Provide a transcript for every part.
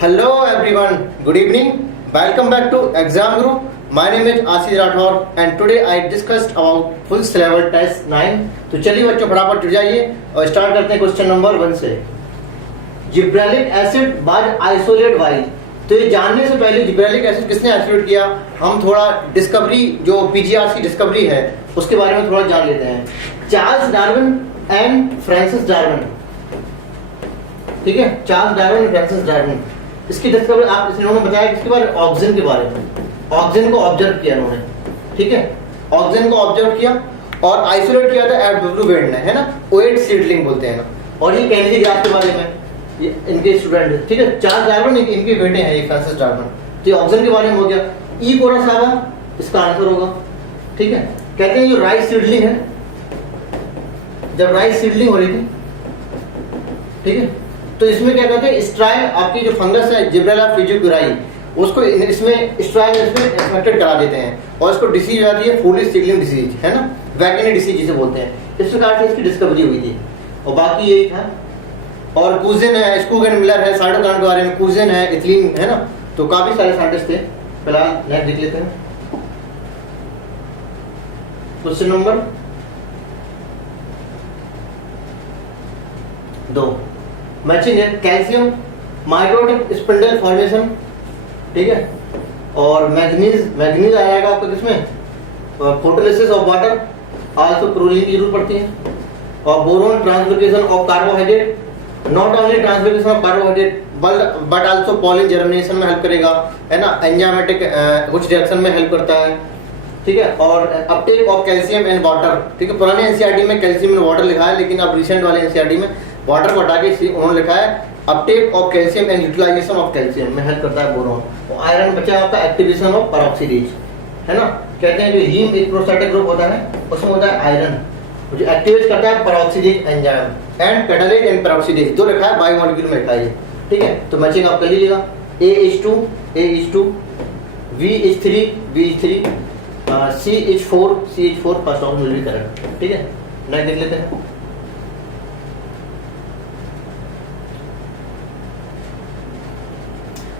Hello everyone, good evening. Welcome back to Exam Group. My name is Ashish Rathore and today I discussed about full syllabus test 9. तो चलिए बच्चों फटाफट जुड़ जाइए और start करते हैं क्वेश्चन नंबर 1 से। Gibberellic acid was isolate while. तो ये जानने से पहले जिब्रेलिक एसिड किसने आइसोलेट किया, हम थोड़ा डिस्कवरी जो पीजीआर की डिस्कवरी है उसके बारे में थोड़ा जान लेते हैं। Charles Darwin and Francis Darwin, ठीक है, Charles Darwin and Francis Darwin, इसकी डिस्कवरी आप इन्होंने बताया किसके बारे में, ऑक्सीजन के बारे में। ऑक्सीजन को ऑब्जर्व किया इन्होंने, ठीक है, ऑक्सीजन को ऑब्जर्व किया और आइसोलेट किया था एट डब्ल्यू वेड ने, है ना, ओएट सीडलिंग बोलते हैं ना। और ये केनेडी गैस के बारे में ये इनके स्टूडेंट, ठीक है, चार्ल्स डार्विन इनके बेटे हैं ये फ्रांसिस डार्विन। तो ये ऑक्सीजन के बारे में हो गया। ई कोरासावा इसका आंसर होगा, ठीक है। कहते हैं जो राइस सीडलिंग है, जब राइस सीडलिंग हो रही थी, ठीक है, तो इसमें क्या कहते हैं, स्ट्राइल आपकी जो फंगस है जिब्रेला फिजियोकुराई, उसको इसमें स्ट्राइल इसमें इन्फेक्टेड करा देते हैं और इसको डिसीज हो जाती है फूलिश सीडलिंग डिसीज, है ना, वैगनी डिसीज जिसे बोलते हैं। इस प्रकार से इसकी डिस्कवरी हुई थी और बाकी यही था। और कूजन है, स्कूगन मिलर है, साइटोकाइन के बारे में, कूजन है, इथिलीन है ना, तो काफी सारे साइंटिस्ट थे। फिलहाल नेक्स्ट देख लेते हैं क्वेश्चन नंबर 2। मैचिंग है कैल्शियम माइक्रोटिक स्पिंडल फॉर्मेशन, ठीक है, और मैग्नीज आ जाएगा आपको किसमें, photolysis of water, also chlorine की जरूरत पड़ती है। और boron translocation of carbohydrate, not only translocation of carbohydrate but also pollen germination में हेल्प करेगा, है ना, एंजाइमेटिक कुछ रिएक्शन में हेल्प करता है, ठीक है। और Uptake of calcium and water, ठीक है, पुराने एनसीईआरटी में कैल्शियम एंड वाटर लिखा है, लेकिन अब रिसेंट वाले एनसीईआरटी में वाटर को हटा के उन्होंने लिखा है uptake of calcium and utilization of calcium में हेल्प करता है बोरोन। और आयरन बचा आपका एक्टिवेशन ऑफ पेरोक्सीडेज, है ना। कहते हैं जो हीम एक प्रोस्टैटिक ग्रुप होता है उसमें होता है आयरन, जो एक्टिवेट करता है peroxidase enzyme and catalase and peroxidase, दो लिखा है बायोमोलिक्यूल में लिखा है, ठीक है। तो मैचिंग आप कर लीजिएगा, A:2 V:3 CH4 first option will be correct, ठीक है। नेक्स्ट देख लेते हैं।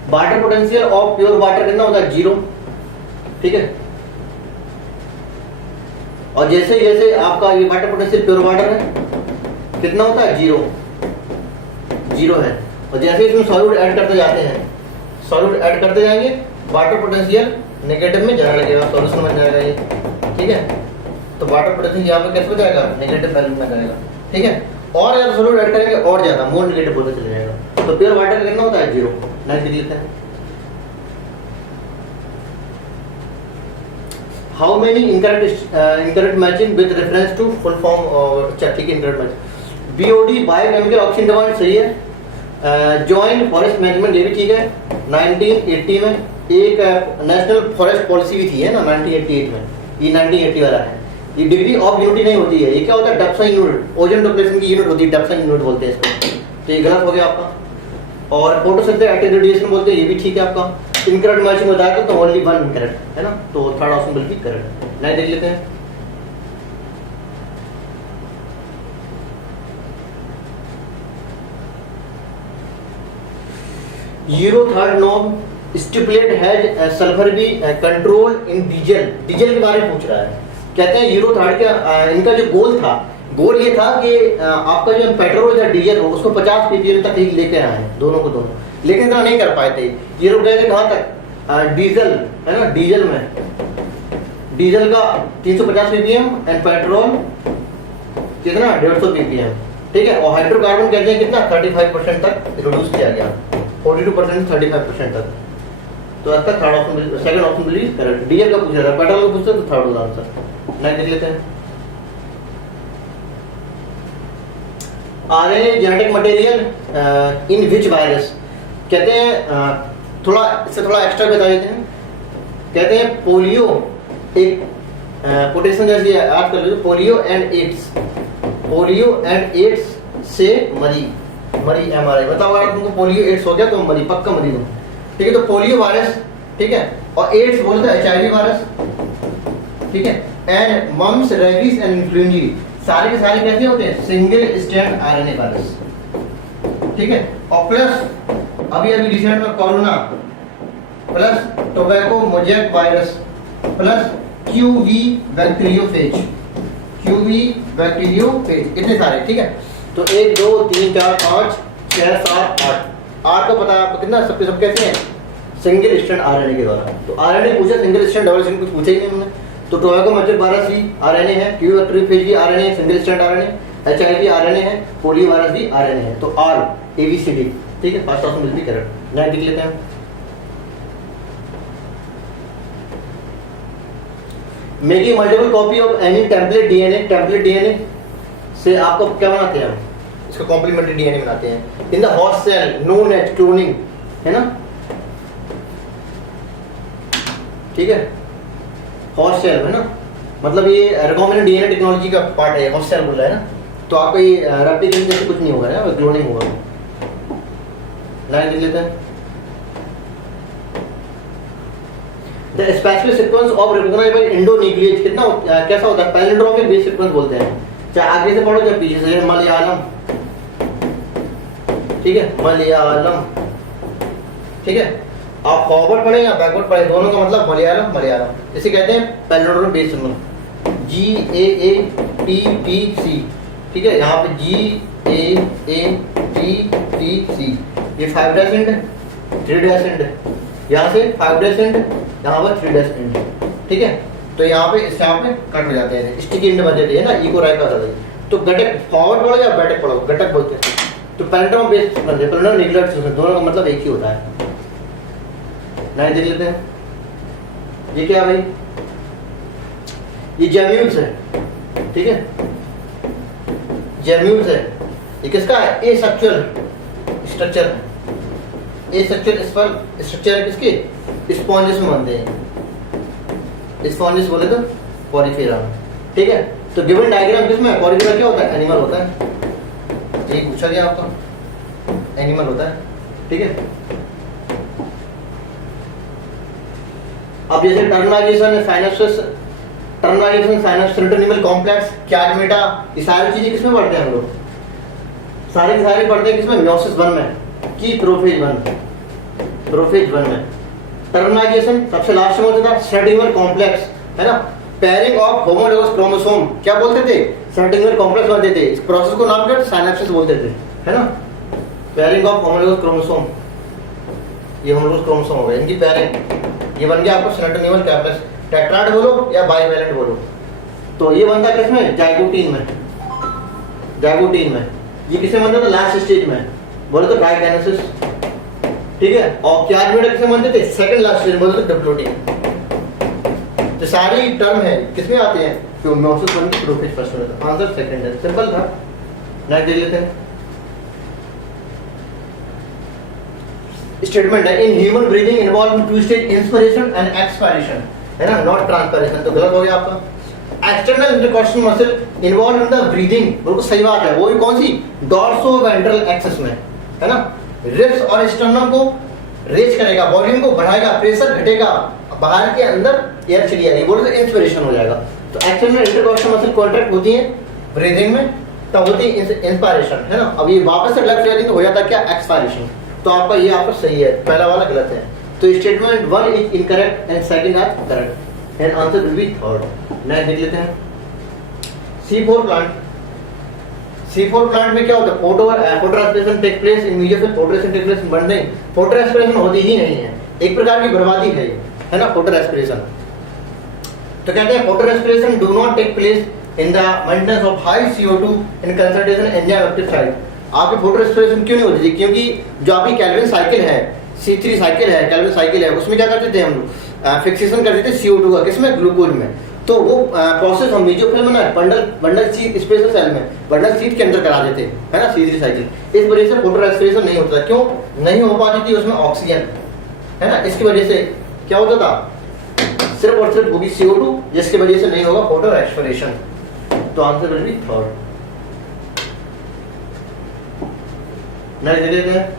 Water potential of pure water कितना होता है, 0, ठीक है। और जैसे जैसे आपका ये वाटर पोटेंशियल प्योर वाटर है कितना होता है, 0 है। और जैसे इसमें सॉल्यूट ऐड करते जाते हैं, सॉल्यूट ऐड करते जाएंगे, वाटर पोटेंशियल नेगेटिव में जाने लगेगा, सॉल्यूशन में जाएगा ये, ठीक है। तो वाटर पोटेंशियल यहाँ पे कैसे हो जाएगा, नेगेटिव वैल्यू में जाएगा, ठीक है। और अगर सॉल्यूट ऐड करेंगे और ज्यादा मोर नेगेटिव होता चला जाएगा। तो प्योर वाटर कितना होता है, 0। नेक्स्ट देख लेते हैं। How many incorrect matching with reference to full form, ठीक है, incorrect match. BOD biochemical oxygen demand सही है। जॉइंट फॉरेस्ट मैनेजमेंट ये भी ठीक है। 1980 में एक नेशनल फॉरेस्ट पॉलिसी भी थी, है ना, 1988 में, ये 1980 वाला है। ये डिग्री ऑफ यूनिटी नहीं होती है, ये क्या होता है, डप्सन यूनिट, ओजोन डिप्लेशन की यूनिट होती है, डप्सन यूनिट बोलते हैं इसको, तो ये गलत हो गया आपका। और फोटोसिंथेसिस एक्टिव रेडिएशन बोलते हैं, ये भी ठीक है आपका। इनकरेक्ट मैचिंग बताया तो ओनली वन इनकरेक्ट, है ना, तो थर्ड ऑप्शन बिल्कुल करेक्ट। नहीं देख लेते हैं। Euro third norm stipulate has sulphur be control in diesel के बारे में पूछ रहा है। कहते हैं यूरो थर्ड का इनका जो गोल ये था कि आपका जो पेट्रोल या डीजल हो उसको 50 ppm तक ही लेके आए दोनों को दोनों, लेकिन इतना नहीं कर पाए थे। ये रुक गए थे कहाँ तक, डीजल, है ना, डीजल में डीजल का 350 ppm एंड पेट्रोल कितना 150 ppm, ठीक है। और हाइड्रोकार्बन कहते हैं कितना 35% तक रिड्यूस किया गया, 42% 35% तक। तो अब तक third option, second option please correct. Diesel का पूछा था, पेट्रोल का पूछता तो थर्ड होगा आंसर। नेक्स्ट देख लेते हैं। RNA genetic material in which virus, कहते हैं थोड़ा इससे थोड़ा एक्स्ट्रा बता देते हैं। कहते हैं पोलियो एक पोटेशन जैसी याद कर लीजिए, पोलियो एंड एड्स से मरी एमआरआई बताओ, अगर तुमको पोलियो एड्स हो गया तो मरी, पक्का मरी तुम, ठीक है। तो पोलियो वायरस, ठीक है, और एड्स बोलते हैं HIV वायरस, ठीक है, and mumps, rabies and influenza सारे के सारे कैसे होते हैं, सिंगल स्ट्रैंड आरएनए वायरस, ठीक है। और प्लस अभी अभी रिसेंट में corona plus tobacco mosaic virus plus qv bacteriophage, qv bacteriophage, इतने सारे, ठीक है। तो 1 2 3 4 5 6 7 8, 8 को पता है आपको कितना, सबके सब कैसे हैं, सिंगल स्ट्रैंड आरएनए के द्वारा। तो आरएनए पूछा, सिंगल स्ट्रैंड डबल स्ट्रैंड कुछ पूछा ही नहीं हमने। तो टोबैको मोजेक वायरस भी आरएनए है, क्यूवी बैक्टीरियोफेज भी आरएनए है, single strand RNA, HIV RNA है, पोलियो वायरस भी आरएनए है। तो आर एबीसीडी, ठीक है, फर्स्ट ऑप्शन बिल्कुल करेक्ट। नेक्स्ट देख लेते हैं। Making multiple copy of any template DNA, template DNA से आपको क्या बनाते हैं हम, इसका कॉम्प्लीमेंट्री डीएनए बनाते हैं। In the host cell known as cloning, है ना, ठीक है, होस्ट सेल है ना, मतलब ये रिकॉम्बिनेंट डीएनए टेक्नोलॉजी का पार्ट है, होस्ट सेल बोल रहा है ना। तो आपका ये रेप्लिकेशन जैसे कुछ नहीं होगा ना, क्लोनिंग होगा। लाइन लिख लेते हैं। The specific sequence of recognized by endonuclease कितना कैसा होता है, पैलिंड्रोमिक बेस सीक्वेंस बोलते हैं। चाहे आगे से पढ़ो चाहे पीछे से, मलयालम, ठीक है, मलयालम, ठीक है। आप फॉरवर्ड पढ़े या बैकवर्ड पढ़े, दोनों का मतलब मलयालम, मलयालम। इसे कहते हैं पैलिंड्रोमिक बेस सीक्वेंस, GAATTC, ठीक है। यहाँ पे GAATTC, ये 5' एंड 3' एंड, यहाँ से 5' एंड, यहाँ पर 3' एंड, ठीक है। तो यहाँ पे इस यहाँ पे कट हो जाते हैं, स्टिकी एंड बन जाते हैं ना, इको राइट होता है। तो गटक फॉरवर्ड पढ़ो या बैटक पढ़ो, गटक बोलते हैं। तो palindrome base sequence, palindrome nucleotide sequence, दोनों का मतलब एक ही होता है। नहीं देख लेते हैं, ये क्या भाई, ये जेम्यूल्स है, ठीक है, जेम्यूल्स है। ये किसका है, एसेक्सुअल स्ट्रक्चर, एसेक्सुअल स्ट्रक्चर है किसके, स्पॉन्जेस में बनते हैं। स्पॉन्जेस बोले तो पॉरीफेरा, ठीक है। तो गिवन डायग्राम किसमें है, पॉरीफेरा क्या होता है, एनिमल होता है, ये पूछा गया आपका, एनिमल होता है, ठीक है। अब जैसे टर्मिनाइजेशन, साइनप्सिस, टर्मिनाइजेशन, साइनप्स, सेंट्रोनिमल कॉम्प्लेक्स, क्यागमेटा, ये सारी चीजें किसमें पढ़ते हैं हम लोग, सारे के सारे पढ़ते हैं किसमें, मियोसिस 1 में की प्रोफेज 1, प्रोफेज 1 में। टर्मिनाइजेशन सबसे लास्ट में होता था, सेंट्रोनिमल कॉम्प्लेक्स, है ना, पेयरिंग ऑफ होमोलोगस क्रोमोसोम, क्या बोलते थे, सेंट्रोनिमल कॉम्प्लेक्स बनते थे। इस प्रोसेस को नाम क्या, साइनैप्सिस बोलते थे, है ना, पेयरिंग ऑफ होमोलोगस क्रोमोसोम, ये होमोलोगस क्रोमोसोम हो गए, इनकी पेयरिंग, ये बन गया आपको सेंट्रोनिमल कॉम्प्लेक्स। टेट्राड बोलो या बाइवैलेंट बोलो। तो ये बनता है किसमें, जाइगोटीन में, जाइगोटीन में। ये किसमें बनता था, लास्ट स्टेज में, बोले तो गाइगेनेसिस, ठीक है। और क्यागमेटा किसमें बनते थे, सेकंड लास्ट स्टेज, बोले तो डिप्लोइडियम। तो सारी टर्म है किसमें आते हैं, तो मियोसिस 1 की प्रोफेज फर्स्ट में, आंसर सेकंड है, सिंपल था। नेक्स्ट देख लेते हैं। स्टेटमेंट है, in human breathing involve in 2 stage, inspiration and expiration, है ना, नॉट ट्रांसपायरेशन, तो गलत हो गया आपका। External intercostal muscle involve in the breathing, बिल्कुल सही बात है, वो भी कौन सी, डॉर्सोवेंट्रल एक्सिस में, है ना। रिब्स और स्टर्नम को रेज करेगा, वॉल्यूम को बढ़ाएगा, प्रेशर घटेगा, बाहर के अंदर एयर चली जाएगी, बोले तो इंस्पिरेशन हो जाएगा। तो एक्सटर्नल इंटरकॉस्टल मसल कॉन्ट्रैक्ट होती है ब्रीदिंग में, तब होती है इंस्पायरेशन, है ना। अब ये वापस से लेफ्ट जाएगी तो हो जाता है क्या, एक्सपायरेशन। तो आपका ये आपका सही है, पहला वाला गलत है। तो statement 1 is incorrect and second are correct, and answer will be third. Next देख लेते हैं। C4 प्लांट, C4 प्लांट में क्या होता है, photorespiration take place in medium, photorespiration take place बन नहीं, फोटोरेस्पिरेशन होती ही नहीं है, एक प्रकार की बर्बादी है ना फोटोरेस्पिरेशन। तो कहते हैं photorespiration do not take place in the maintenance of high CO2 in concentration enzyme active site. आपकी फोटोरेस्पिरेशन क्यों नहीं होती थी, क्योंकि जो आपकी कैल्विन साइकिल है, C3 साइकिल है, कैल्विन साइकिल है, उसमें क्या करते थे हम लोग, फिक्सेशन करते थे CO2 का, किसमें, ग्लूकोज में। तो वो प्रोसेस हम मेसोफिल्म में बंडल शीथ स्पेशल सेल में, बंडल शीथ के अंदर करा देते, है ना, C3 साइकिल। इस वजह से फोटोरेस्पिरेशन नहीं होता, क्यों नहीं हो पाती थी, उसमें ऑक्सीजन, है ना, इसकी वजह से क्या होता था, सिर्फ और सिर्फ होगी CO2, जिसकी वजह से नहीं होगा फोटोरेस्पिरेशन। तो answer will be third. Next दे देते हैं।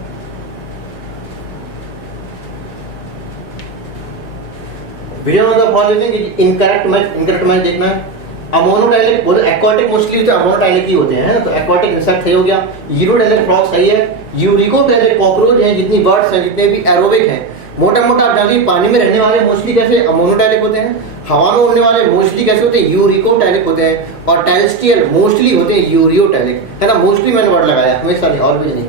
वीडियो में फॉलोइंग इनकरेक्ट मैच देखना है। अमोनोडाइलिक बोले, एक्वाटिक मोस्टली तो अमोनोडाइलिक ही होते हैं ना, तो एक्वाटिक इंसेक्ट सही हो गया। यूरोडाइलिक फ्रॉग सही है। यूरिकोडाइलिक कॉकरोच हैं, जितनी बर्ड्स हैं, जितने भी एरोबिक हैं, मोटा मोटा आप जानिए पानी में रहने वाले मोस्टली कैसे अमोनोडाइलिक होते हैं, हवा में उड़ने वाले मोस्टली कैसे होते हैं यूरिकोडाइलिक होते हैं, और टेरेस्ट्रियल मोस्टली होते हैं यूरियोडाइलिक, है ना। मोस्टली मैंने वर्ड लगाया, हमेशा नहीं और भी नहीं,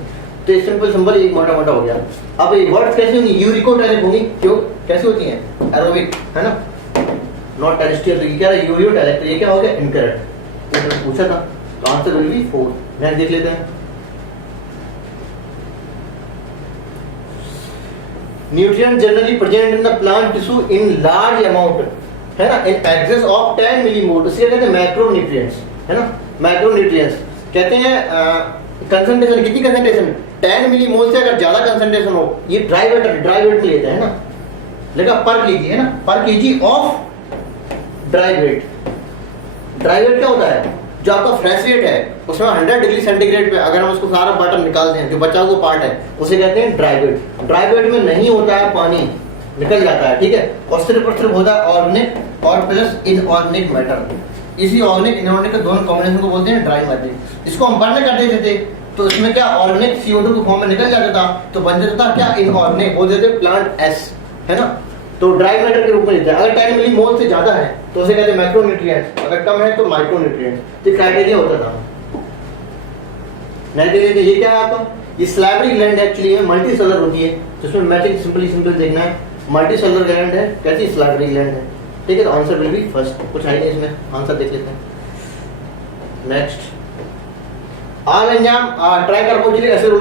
तो ये सिंपल सिंपल एक मोटा मोटा हो गया। अब ये वर्ड्स कैसे होंगी, यूरिकोडाइलिक होंगी, क्यों कैसे होती हैं, एरोबिक, है ना, नॉट टेरेस्ट्रियल। तो ये क्या है, यूरियोडाइलिक, तो ये क्या हो गया, इनकरेक्ट, पूछा था, तो आंसर विल बी 4। नेक्स्ट देख लेते हैं। Nutrient generally present in the plant tissue in large amount, है ना, इन एक्सेस ऑफ 10 मिलीमोल, इसे कहते हैं मैक्रोन्यूट्रिएंट्स, है ना। मैक्रोन्यूट्रिएंट्स कहते हैं कंसंट्रेशन, कितनी कंसंट्रेशन, 10 मिलीमोल से अगर ज्यादा कंसंट्रेशन हो, ये ड्राई वेट में लेते हैं ना, लेकिन पर केजी, है ना, पर KG of dry weight. Dry weight क्या होता है, जो आपका फ्रेश वेट है उसमें 100 डिग्री सेंटीग्रेड पे अगर हम उसको सारा बटर निकाल दें, जो बचा हुआ पार्ट है उसे कहते हैं ड्राई वेट। ड्राई वेट में नहीं होता है पानी, निकल जाता है, ठीक है, और सिर्फ होता है ऑर्गेनिक और प्लस इनऑर्गेनिक मैटर। इसी ऑर्गेनिक इनऑर्गेनिक के दोनों कॉम्बिनेशन को बोलते हैं ड्राई मैटर। इसको हम बर्न कर देते थे तो इसमें क्या ऑर्गेनिक CO2 के फॉर्म में निकल जाता था, तो बन जाता था क्या, इनऑर्गेनिक, बोल देते प्लांट एस, है ना। तो ड्राई मैटर के रूप में लेते हैं। अगर 10 मिलीमोल से ज्यादा है तो उसे कहते हैं मैक्रोन्यूट्रिएंट्स, अगर कम है तो माइक्रोन्यूट्रिएंट्स। तो क्राइटेरिया होता था। नहीं, ये क्या है आपका, ये स्लैबरी ग्लैंड एक्चुअली है, मल्टी सेलर होती है, जिसमें मैट्रिक सिंपल देखना है, मल्टी सेलर ग्लैंड है, कैसी स्लैबरी ग्लैंड है, ठीक है। तो आंसर विल बी फर्स्ट, कुछ है नहीं इसमें, आंसर देख लेते हैं। Next, all enzyme tricarboxylic acid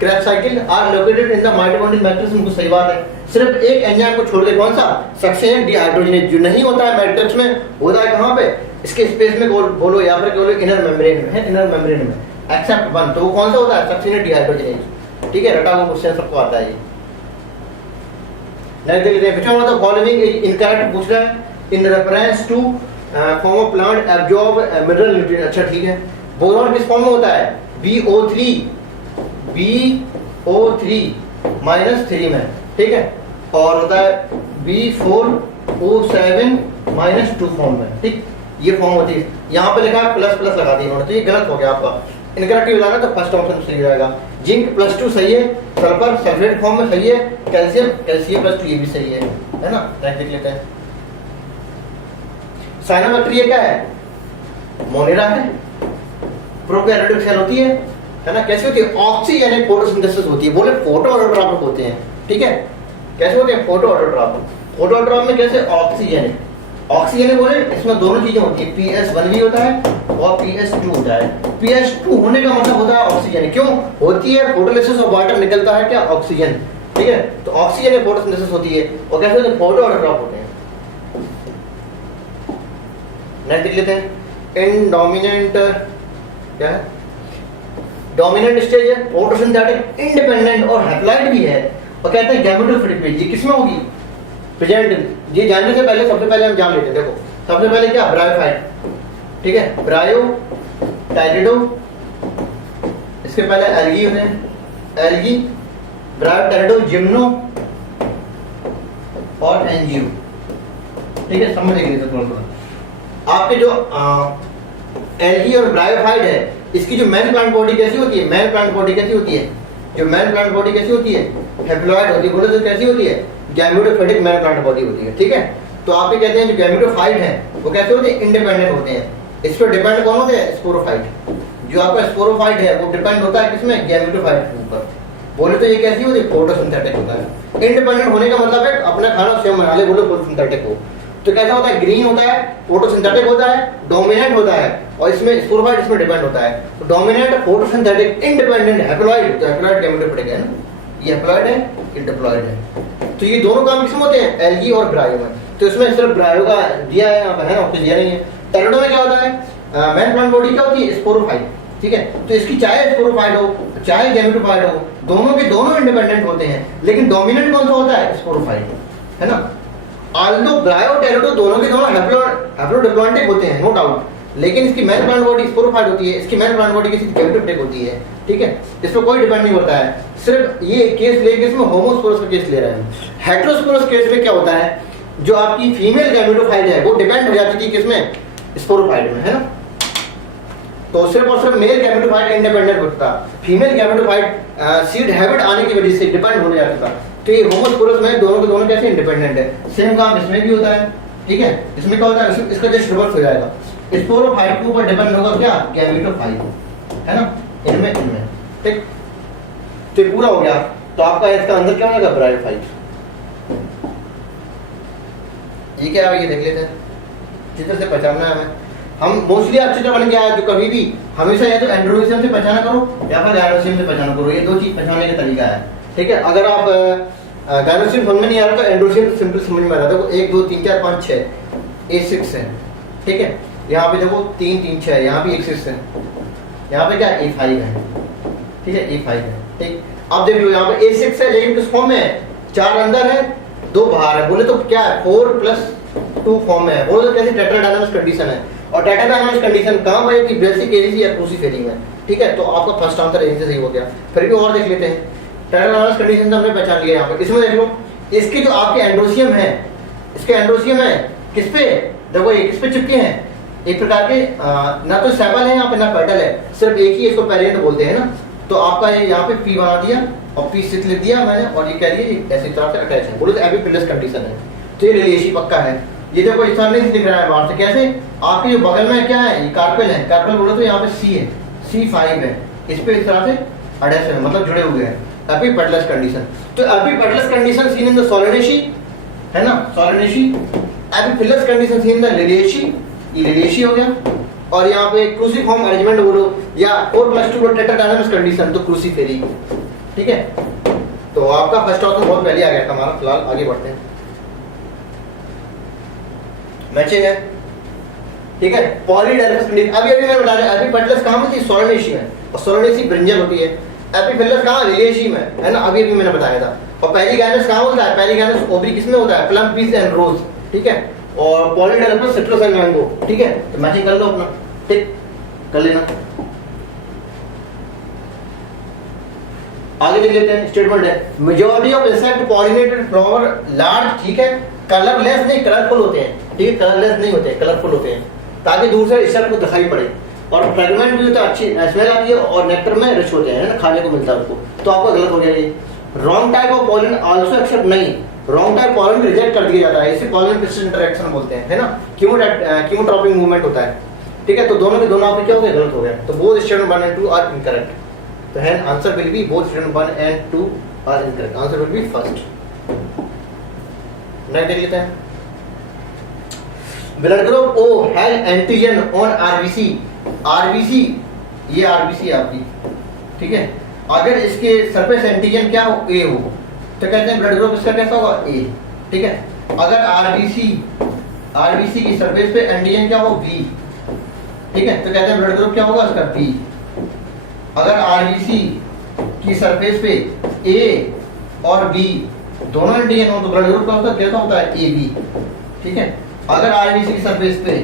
Krebs cycle are located in the mitochondrial matrix, बिल्कुल सही बात है। सिर्फ एक एंजाइम को छोड़ के, कौन सा, सक्सेशन डिहाइड्रोजनेज, जो नहीं होता है मैट्रिक्स में, होता है कहां पे, इसके स्पेस में बोलो या फिर बोलो इनर मेम्ब्रेन में, है, इनर मेम्ब्रेन में, एक्सेप्ट वन, तो वो कौन सा होता है, सक्सेशन डिहाइड्रोजनेज, ठीक है, रटा हुआ क्वेश्चन सबको आता है ये। नेक्स्ट देख लेते हैं, which one of the following is incorrect पूछ रहा है, in reference to form of plant absorb mineral nutrient. अच्छा ठीक है, बोरॉन किस फॉर्म में होता है, BO3 -3 में, ठीक है, और होता है B4O7 -2 फॉर्म में, ठीक, ये फॉर्म होती है। यहाँ पे लिखा है प्लस लगा दिया उन्होंने, तो ये गलत हो गया आपका, इनकरेक्ट हो जाएगा, तो फर्स्ट ऑप्शन सही रहेगा। जिंक +2 सही है, सल्फर सल्फेट फॉर्म में सही है, कैल्शियम +2 ये भी सही है ना। देख लेते हैं, साइनोबैक्टीरिया क्या है, मोनेरा है, प्रोकैरियोटिक सेल होती है ना, कैसे होती है, ऑक्सीजन फोटोसिंथेसिस होती है, बोले फोटो ऑटोट्रॉपिक होते हैं, ठीक है, कैसे होते हैं, फोटो ऑटोट्रॉपिक में कैसे, ऑक्सीजन बोले इसमें दोनों चीजें होती है, PS1 भी होता है और PS2 होता है। PS2 होने का मतलब होता है ऑक्सीजन, क्यों होती है, फोटोलिसिस ऑफ वाटर निकलता है क्या, ऑक्सीजन, ठीक है, तो ऑक्सीजन फोटोसिंथेसिस होती है, और कैसे होते हैं, फोटो ऑटोट्रॉप होते हैं। नेक्स्ट देख लेते हैं, इनडोमिनेंट क्या है, डोमिनेंट स्टेज है, फोटोसिंथेटिक, इंडिपेंडेंट और हैप्लॉइड भी है, और कहते हैं गैमेटोफिटिक फेज, ये किसमें होगी, प्रेजेंट। ये जानने से पहले सबसे पहले हम जान लेते हैं, देखो सबसे पहले क्या, ब्रायोफाइट, ठीक है, ब्रायो टाइरिडो, इसके पहले एल्गी होते हैं, एल्गी, ब्रायो टाइरिडो, जिम्नो और एंजियो, ठीक है, समझेंगे थोड़ा। आपके जो एल्गी और ब्रायोफाइट है, इसकी जो मेन प्लांट बॉडी कैसी होती है, मेन प्लांट बॉडी कैसी होती है, जो मेन प्लांट बॉडी कैसी होती है, हैप्लॉइड होती है, बोलो तो कैसी होती है, गैमेटोफिटिक मेन प्लांट बॉडी होती है, ठीक है। तो आप ये कहते हैं जो गैमेटोफाइट है वो कैसे होते हैं, इंडिपेंडेंट होते हैं। इस पर डिपेंड कौन होते हैं, स्पोरोफाइट, जो आपका स्पोरोफाइट है वो डिपेंड होता है किसमें, गैमेटोफाइट के ऊपर, बोले तो ये कैसी होती है, फोटोसिंथेटिक होता है। इंडिपेंडेंट होने का मतलब है अपना खाना स्वयं बना ले, बोलो फोटोसिंथेटिक हो, तो कैसा होता है, ग्रीन होता है, फोटोसिंथेटिक होता है, डोमिनेंट होता है, और इसमें स्पोरोफाइट इसमें डिपेंड होता है। तो डोमिनेंट, फोटोसिंथेटिक, इंडिपेंडेंट, हैप्लॉइड, तो हैप्लॉइड गैमेटोफिटिक है ना, ये हैप्लॉइड है, ये डिप्लॉइड है। तो ये दोनों काम किसमें होते हैं, एल्गी और ब्रायो में। तो इसमें सिर्फ ब्रायो का दिया है, यहाँ है ना, दिया नहीं है। टेरिडो में क्या होता है, मेन प्लांट बॉडी क्या होती है, स्पोरोफाइट, ठीक है, तो इसकी चाहे स्पोरोफाइट हो चाहे गैमेटोफाइट हो, दोनों के दोनों इंडिपेंडेंट होते हैं, लेकिन डोमिनेंट कौन सा होता है, स्पोरोफाइट, है ना। आल्दो ब्रायो टेरिडो दोनों के दोनों हैप्लोडिप्लॉइडिक होते हैं, नो डाउट, लेकिन इसकी मेन प्लांट बॉडी स्पोरोफाइट होती है, इसकी मेन प्लांट बॉडी किसी गैमेटोफिटिक होती है, ठीक है, इस पर कोई डिपेंड नहीं होता है। सिर्फ ये केस लेके इसमें होमोस्पोरस का केस ले रहे हैं। हेटेरोस्पोरस केस में क्या होता है, जो आपकी फीमेल गैमेटोफाइट है वो डिपेंड हो जाती थी किसमें, स्पोरोफाइट में, है ना। तो सिर्फ और सिर्फ मेल गैमेटोफाइट इंडिपेंडेंट होता, फीमेल गैमेटोफाइट सीड हैबिट आने की वजह से डिपेंड होने जाता था। तो ये होमोस्पोरस में दोनों के दोनों कैसे इंडिपेंडेंट है। सेम काम इसमें भी होता है, ठीक है। इसमें क्या होता है, इसका जस्ट रिवर्स हो जाएगा, स्पोरोफाइट के ऊपर डिपेंड होगा क्या, गैमेटोफाइट, है ना, इनमें ठीक। तो ये पूरा हो गया। तो आपका इसका अंदर क्या होगा, ब्रायोफाइट। ये क्या है, ये देख लेते हैं, चित्र से पहचानना है हमें। हम मोस्टली आप चित्र बन गया है जो कभी भी हमेशा या तो एंड्रोसियम से पहचाना करो या फिर गायनोसियम से पहचाना करो, ये दो चीज पहचानने का तरीका है, ठीक है। अगर आप गायनोसियम समझ में नहीं आ रहा तो एंड्रोसियम सिंपल समझ में आ रहा है। देखो 1 2 3 4 5 6 A6 है, ठीक है। यहाँ पे देखो 3 3 6, यहाँ भी A6 है, यहाँ पे क्या A5 है, ठीक है, A5 है, ठीक। अब देख लो यहाँ पे A6 है लेकिन किस फॉर्म में है, 4 अंदर है 2 बाहर है, बोले तो क्या है 4+2 फॉर्म में है, बोले तो कैसे टेट्राडायनामस कंडीशन है। और टेट्राडायनामस कंडीशन कहाँ पर है कि बेसिक एरिसी या क्रूसीफेरी में, ठीक है। तो आपका फर्स्ट आंसर यहीं से सही हो गया। फिर भी और देख लेते हैं, टेट्राडायनामस कंडीशन हमने पहचान लिया यहाँ पे। इसमें देख लो इसके जो आपके एंड्रोसियम है, इसके एंड्रोसियम है किस पे, देखो ये किस पे चिपके हैं, एक प्रकार के ना तो सेपल है यहाँ पे ना पेटल है, सिर्फ एक ही इसको पेरेंट बोलते हैं ना। तो आपका ये यहाँ पे पी बना दिया और पी सिक्स लिख दिया मैंने, और ये कह रही ऐसी तरह से अटैच है, बोलो तो एपिफिलस कंडीशन है। तो ये रिलेशन पक्का है। ये देखो इस तरह नहीं दिख रहा है बाहर से, कैसे आपके जो बगल में क्या है, ये कार्पेल है, कार्पेल बोलो तो यहाँ पे सी है, C5 है, इस पे इस तरह से अटैच है, मतलब जुड़े हुए हैं, एपिपेटलस कंडीशन। तो epipetalous condition seen in the Solanaceae, है ना, Solanaceae. Epiphyllous condition seen in the Liliaceae, ये लिलिएसी हो गया। और यहाँ पे क्रूसीफॉर्म अरेंजमेंट बोलो या 4+2 टेट्राडायनामस कंडीशन तो क्रूसीफेरी, ठीक है। तो आपका फर्स्ट ऑप्शन बहुत पहले आ गया था हमारा। फिलहाल आगे बढ़ते हैं, मैचिंग है, ठीक है। पॉलीडायनामस कंडीशन अभी मैं बता रहा हूं, एपिपेटलस कहां में थी, सोलेनेसी में, और सोलेनेसी ब्रिंजल होती है। एपिफिलस कहां, लिलिएसी में, है ना, अभी मैंने बताया था। और पेरिगैनस कहां होता है, पेरिगैनस ओवरी किसमें होता है, प्लम पीस एंड रोज, ठीक है। और पॉलीडायनामस सिट्रस एंड मैंगो, ठीक है। तो मैचिंग कर लो अपना, ठीक कर लेना। आगे देख लेते हैं, स्टेटमेंट है majority of insect pollinated flower large, ठीक है, कलरलेस नहीं कलरफुल होते हैं, ठीक है, कलरलेस नहीं होते, कलरफुल होते हैं, ताकि दूर से इंसेक्ट को दिखाई पड़े। और फ्रेगमेंट भी होता है, अच्छी स्मेल आती है, और नेक्टर में रिच होते हैं, है ना, खाने को मिलता है उसको। तो आपका गलत हो गया ये। Wrong type of pollen also accept नहीं, रॉन्ग टाइप पॉलन रिजेक्ट कर दिया जाता है, इसे पॉलन पिस्टन इंटरेक्शन बोलते हैं, है ना, कीमोट्रॉपिक मूवमेंट होता है, ठीक है। तो दोनों के दोनों आपके क्या हो गए, गलत हो गया। तो both statement 1 and 2 are incorrect. तो है answer will be both statement 1 and 2 are incorrect, answer will be first. Next देख लेते हैं, blood group O has antigen on RBC, RBC ये आरबीसी आपकी, ठीक है। अगर इसके सरफेस एंटीजन क्या हो, A हो, तो कहते हैं ब्लड ग्रुप इसका कैसा होगा, A, ठीक है। अगर आरबीसी की सरफेस पे एंटीजन क्या हो, B, ठीक है, तो कहते हैं ब्लड ग्रुप क्या होगा इसका, B। अगर आरबीसी की सरफेस पे A और B दोनों एंटीजन हो तो ब्लड ग्रुप क्या होता है, AB, ठीक है। अगर आरबीसी की सरफेस पे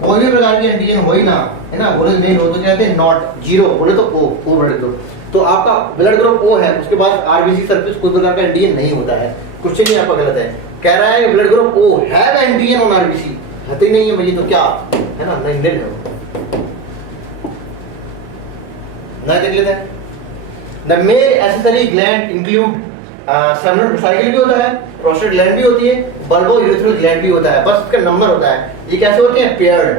कोई भी प्रकार की एंटीजन हो ही ना, है ना, बोले नहीं हो तो कहते हैं नॉट, जीरो, बोले तो O ब्लड ग्रुप। तो आपका ब्लड ग्रुप O है, उसके बाद आरबीसी सरफेस कोई प्रकार का एंटीजन नहीं होता है। क्वेश्चन ही आपका गलत है, कह रहा है blood group O have antigen on RBC, होते नहीं है मुझे, तो क्या है ना, नहीं ले लो ना। देख लेते हैं, the male accessory gland include seminal vesicle भी होता है, प्रोस्टेट ग्लैंड भी होती है, बल्बो यूरेथ्रल ग्लैंड भी होता है, बस इसका नंबर होता है। ये कैसे होते हैं, पेयर्ड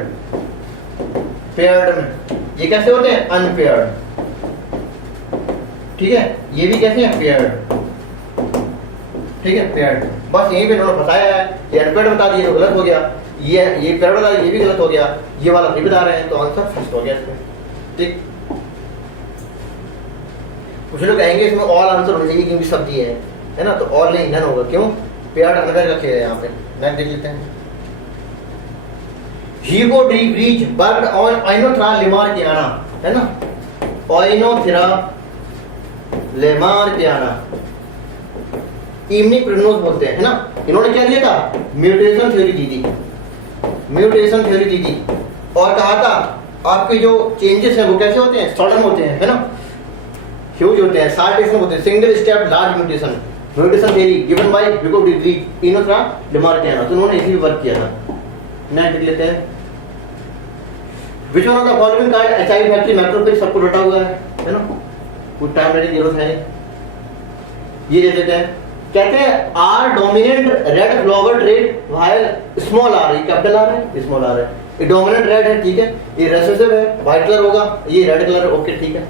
में। ये कैसे होते हैं, अनपेयर्ड, ठीक है। ये भी कैसे हैं, पेयर्ड, ठीक है, पेयर्ड। बस यहीं पे इन्होंने बताया है, ये अनपेयर्ड बता दिए तो गलत हो गया, ये पेयर्ड वाला ये भी गलत हो गया, ये वाला भी बता रहे हैं, तो आंसर फर्स्ट हो गया इसमें, ठीक। कुछ लोग कहेंगे इसमें ऑल आंसर होने चाहिए क्योंकि सब दिए हैं, है ना, तो ऑल नहीं, नन होगा, क्यों, पेयर्ड अनपेयर्ड रखे हैं यहाँ पे। नेक्स्ट देख लेते हैं, हीगो डी ब्रीच बर्ड ऑन आइनोथेरा लेमार्कियाना, है ना, आइनोथेरा लेमार्कियाना, इमनी प्रिनोस बोलते हैं, है ना। इन्होंने क्या दिया था, म्यूटेशन थ्योरी दी थी, म्यूटेशन थ्योरी दी थी, और कहा था आपके जो चेंजेस हैं वो कैसे होते हैं, सडन होते हैं, है ना, ह्यूज होते हैं, साल्टेशन होते हैं, single step large mutation, mutation theory given by Hugo de Vries Oenothera lamarckiana. तो उन्होंने इसी पे वर्क किया था। नेक्स्ट देख लेते हैं, which one of the following card HIV factory macrophage सबको रटा हुआ है ना, कुछ टाइम लेने की जरूरत है नहीं। ये दे देते हैं, कहते हैं R dominant red flower red while small R, ये कैपिटल आर है, स्मॉल आर है, ये डोमिनेंट रेड है, ठीक है, ये रेसेसिव है, व्हाइट कलर होगा, ये रेड कलर है, ओके ठीक है,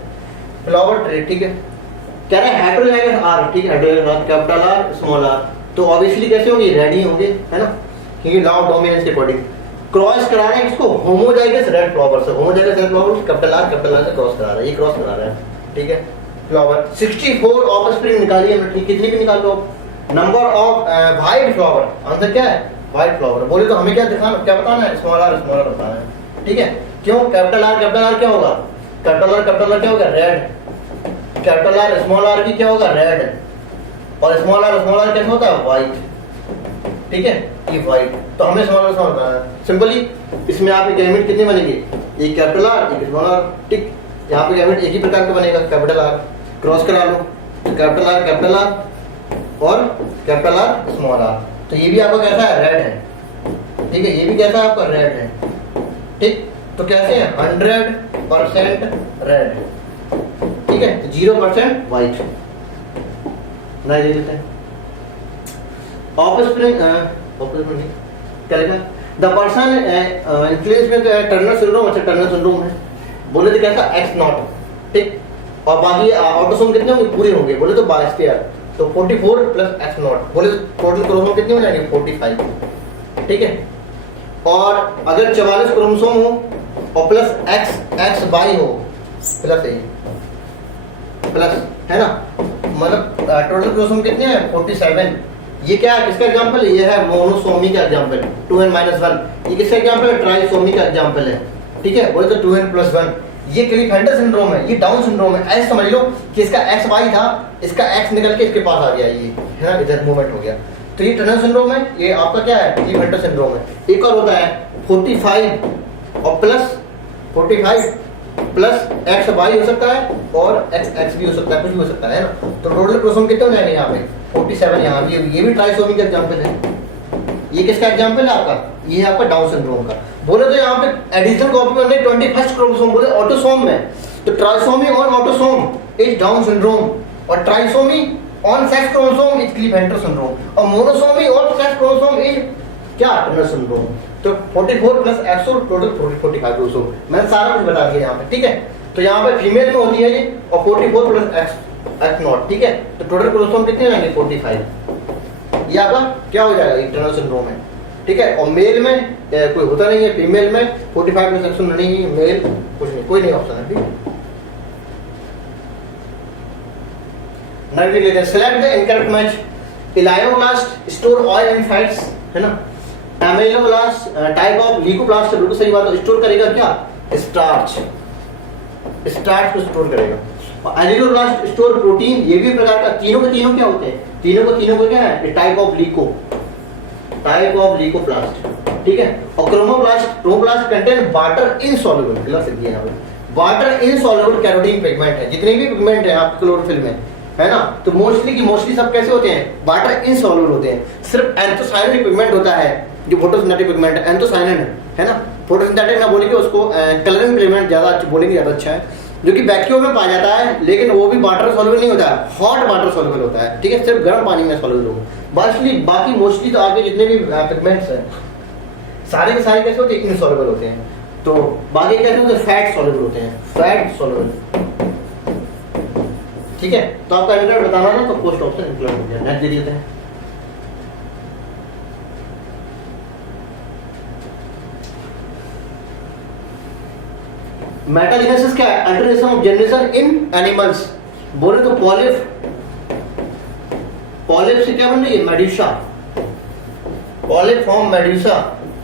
फ्लावर रेट, ठीक है। कह रहे हैं हेटेरोजाइगस आर, ठीक है, heterozygous R capital R small R, तो ऑब्वियसली कैसे होंगे, रेड ही होंगे, है ना, क्योंकि लॉ ऑफ डोमिनेंस के अकॉर्डिंग। क्रॉस करा रहे हैं इसको होमोजाइगस रेड फ्लावर से, homozygous red flower capital R से क्रॉस करा रहा है, ये क्रॉस करा रहा है, ठीक है। फ्लावर 64 ऑफस्प्रिंग निकालिए हमने, ठीक, कितनी भी निकाल लो। Number of white flower, answer क्या है, व्हाइट फ्लावर। बोले तो हमें क्या दिखाना, क्या बताना है, स्मॉल आर बताना है, ठीक है। क्यों, कैपिटल आर क्या होगा, कैपिटल आर क्या होगा, red, capital R small R की क्या होगा, रेड, और स्मॉल आर कैसे होता है, व्हाइट, ठीक है, ये व्हाइट। तो हमें स्मॉल आर बताना है सिंपली। इसमें आप गैमेट कितने बनेंगे, एक कैपिटल आर एक स्मॉल आर, ठीक, यहाँ पे गैमेट एक ही प्रकार का बनेगा, कैपिटल आर, क्रॉस करा लो, कैपिटल आर और कैपिटल आर स्मॉल आर। तो ये भी आपका कैसा है, रेड है, ठीक है, ये भी कैसा है आपका, रेड है, ठीक। तो कैसे है, 100% रेड, ठीक है, 0% व्हाइट, नहीं दे देते हैं। ऑफस्प्रिंग क्या लिखा, द पर्सन इन्फ्लुएंस में टर्नर सिंड्रोम, अच्छा टर्नर सिंड्रोम है, बोले तो कैसा, एक्स नॉट, ठीक, और बाकी ऑटोसोम कितने होंगे, पूरे होंगे, बोले तो 22 पेयर, तो 44 प्लस एक्स नॉट, बोले टोटल क्रोमोसोम कितने हो जाएंगे, 45, ठीक है। और अगर 44 क्रोमोसोम हो और प्लस एक्स बाई हो, प्लस ए प्लस, है ना, मतलब टोटल क्रोमोसोम कितने हैं, 47। ये क्या है, किसका एग्जांपल है, ये है मोनोसोमी का एग्जांपल, 2n-1। ये किसका एग्जांपल है, ट्राइसोमी का एग्जांपल है, ठीक है, बोले तो 2n+1। ये क्लीफेल्टर सिंड्रोम है, ये डाउन सिंड्रोम है, ऐसे समझ लो कि इसका एक्स वाई था, इसका एक्स निकल के इसके पास आ गया, ये है ना, इधर मूवमेंट हो गया, तो ये टनल सिंड्रोम है, ये आपका क्या है, क्लीफेल्टर सिंड्रोम है। एक और होता है 45 और प्लस 45 प्लस एक्स वाई हो सकता है और एक्स भी हो सकता है, कुछ भी हो सकता है ना। तो टोटल क्रोमोसोम कितने हो जाएंगे यहाँ पे, 47 यहाँ पे, ये भी ट्राइसोमी का एग्जांपल है। ये किसका एग्जांपल है आपका, ये है आपका डाउन सिंड्रोम का। बोले तो यहाँ पे एडिशनल कॉपी में 21st क्रोमोसोम बोले ऑटोसोम में, तो trisomy on autosome is Down syndrome, और trisomy on sex chromosome is Klinefelter syndrome, और monosomy on sex chromosome is क्या, टर्नर सिंड्रोम। तो 44 प्लस एक्स और टोटल 45 क्रोमोसोम, मैंने सारा कुछ बता दिया यहाँ पे, ठीक है। तो यहाँ पे फीमेल में होती है ये, और 44 प्लस एक्स नॉट, ठीक है, तो टोटल क्रोमोसोम कितने रहेंगे, 45। ये आपका क्या हो जाएगा, टर्नर सिंड्रोम है, ठीक है। और मेल में कोई होता नहीं है, फीमेल में 45 प्लस एक्स नहीं है, मेल कुछ नहीं, कोई नहीं ऑप्शन है, ठीक है। Select the incorrect match. Elaioblast store oil and fats, है ना। एमिलोब्लास्ट टाइप ऑफ ल्यूकोप्लास्ट, बिल्कुल सही बात है, स्टोर करेगा क्या, स्टार्च को स्टोर करेगा। और एलिलोब्लास्ट स्टोर प्रोटीन, ये भी प्रकार का, तीनों के तीनों क्या होते हैं, तीनों को क्या है, टाइप ऑफ ल्यूकोप्लास्ट, ठीक है। और क्रोमोप्लास्ट कंटेन वाटर इनसॉल्युबल, गलत लिख दिया यहाँ पे, वाटर इनसॉल्युबल कैरोटीन पिगमेंट है, जितने भी पिगमेंट है आपके क्लोरोफिल में, है ना। तो मोस्टली सब कैसे होते हैं, वाटर इनसॉल्युबल होते हैं। सिर्फ एंथोसायनिन पिगमेंट होता है जो फोटोसिंथेटिक पिगमेंट है, एंथोसायनिन, है ना। फोटोसिंथेटिक ना बोलेंगे उसको, कलरिंग पिगमेंट ज्यादा बोलेंगे, ज्यादा अच्छा है, जो कि वैक्यूम में पाया जाता है, लेकिन वो भी वाटर सॉल्युबल नहीं होता है, हॉट वाटर सॉल्युबल होता है, ठीक है, सिर्फ गर्म पानी में सॉल्युबल होगा। बाकी मोस्टली तो आगे जितने भी पिगमेंट्स हैं सारे के सारे कैसे होते हैं, इनसॉल्युबल होते हैं। तो बाकी कैसे होते हैं, फैट सॉल्युबल होते हैं, फैट सॉल्युबल, ठीक है। तो आपका इंटरनेट बताना ना, तो पोस्ट ऑप्शन इंक्लूड हो गया, नेक्स्ट दे देते हैं। मेटाजेनेसिस क्या है, alteration of generation in animals. बोले तो पॉलिप से क्या बन रही है, मेड्यूसा, पॉलिप फॉर्म मेड्यूसा,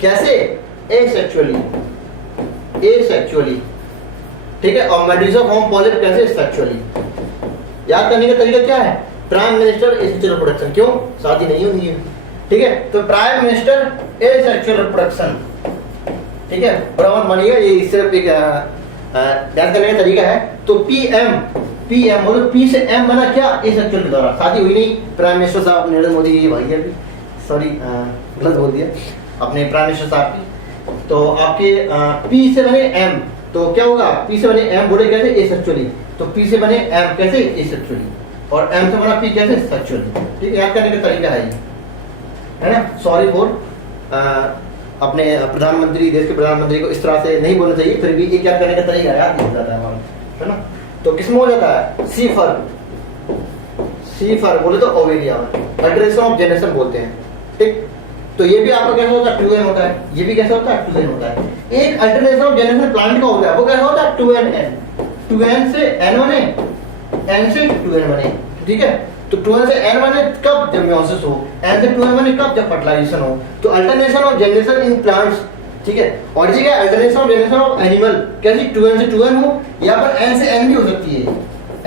कैसे, एसेक्सुअली, ठीक है। और मेड्यूसा फॉर्म पॉलिप कैसे, सेक्सुअली। याद करने का तरीका क्या है, प्राइम मिनिस्टर एसेक्सुअल रिप्रोडक्शन, क्यों, शादी नहीं होनी है, ठीक है। तो प्राइम मिनिस्टर एसेक्सुअल रिप्रोडक्शन, ठीक है, बराबर मानिए, ये सिर्फ एक याद करने का तरीका है। तो पीएम मतलब पी से एम बना क्या, एसेक्सुअल के द्वारा, शादी हुई नहीं। प्राइम मिनिस्टर साहब नरेंद्र मोदी, ये भाई है अभी, सॉरी गलत बोल दिया, अपने प्राइम मिनिस्टर साहब की तो आपके P से बने M, तो क्या होगा? P से बने M बोले कैसे? एसेक्चुअली। तो P से बने M कैसे? एसेक्चुअली। और M से बना P कैसे? सेक्चुअली। ठीक है, याद करने का तरीका है ना? सॉरी फॉर अपने प्रधानमंत्री, देश के प्रधानमंत्री को इस तरह से नहीं बोलना चाहिए, फिर भी एक याद करने का तरीका याद नहीं हो जाता है हमारा, है ना? तो किसमें हो जाता है? सी फर बोले तो ओवेरिया में, अल्टरेशन ऑफ जनरेशन बोलते हैं। ठीक, तो ये भी आपका कैसा होता है? 2n होता है। ये भी कैसा होता है? 2n होता है। एक अल्टरनेशन ऑफ जनरेशन प्लांट का होता है, वो कैसा होता है? 2n। 2n से n बने, n से 2n बने। ठीक है, तो 2n से n बने कब? जब मेयोसिस हो। n से 2n बने कब? जब फर्टिलाइजेशन हो। तो alternation of generation in plants, ठीक है। और ठीक है, alternation of generation of animal कैसी? 2n से 2n हो, या पर n से n भी हो सकती है,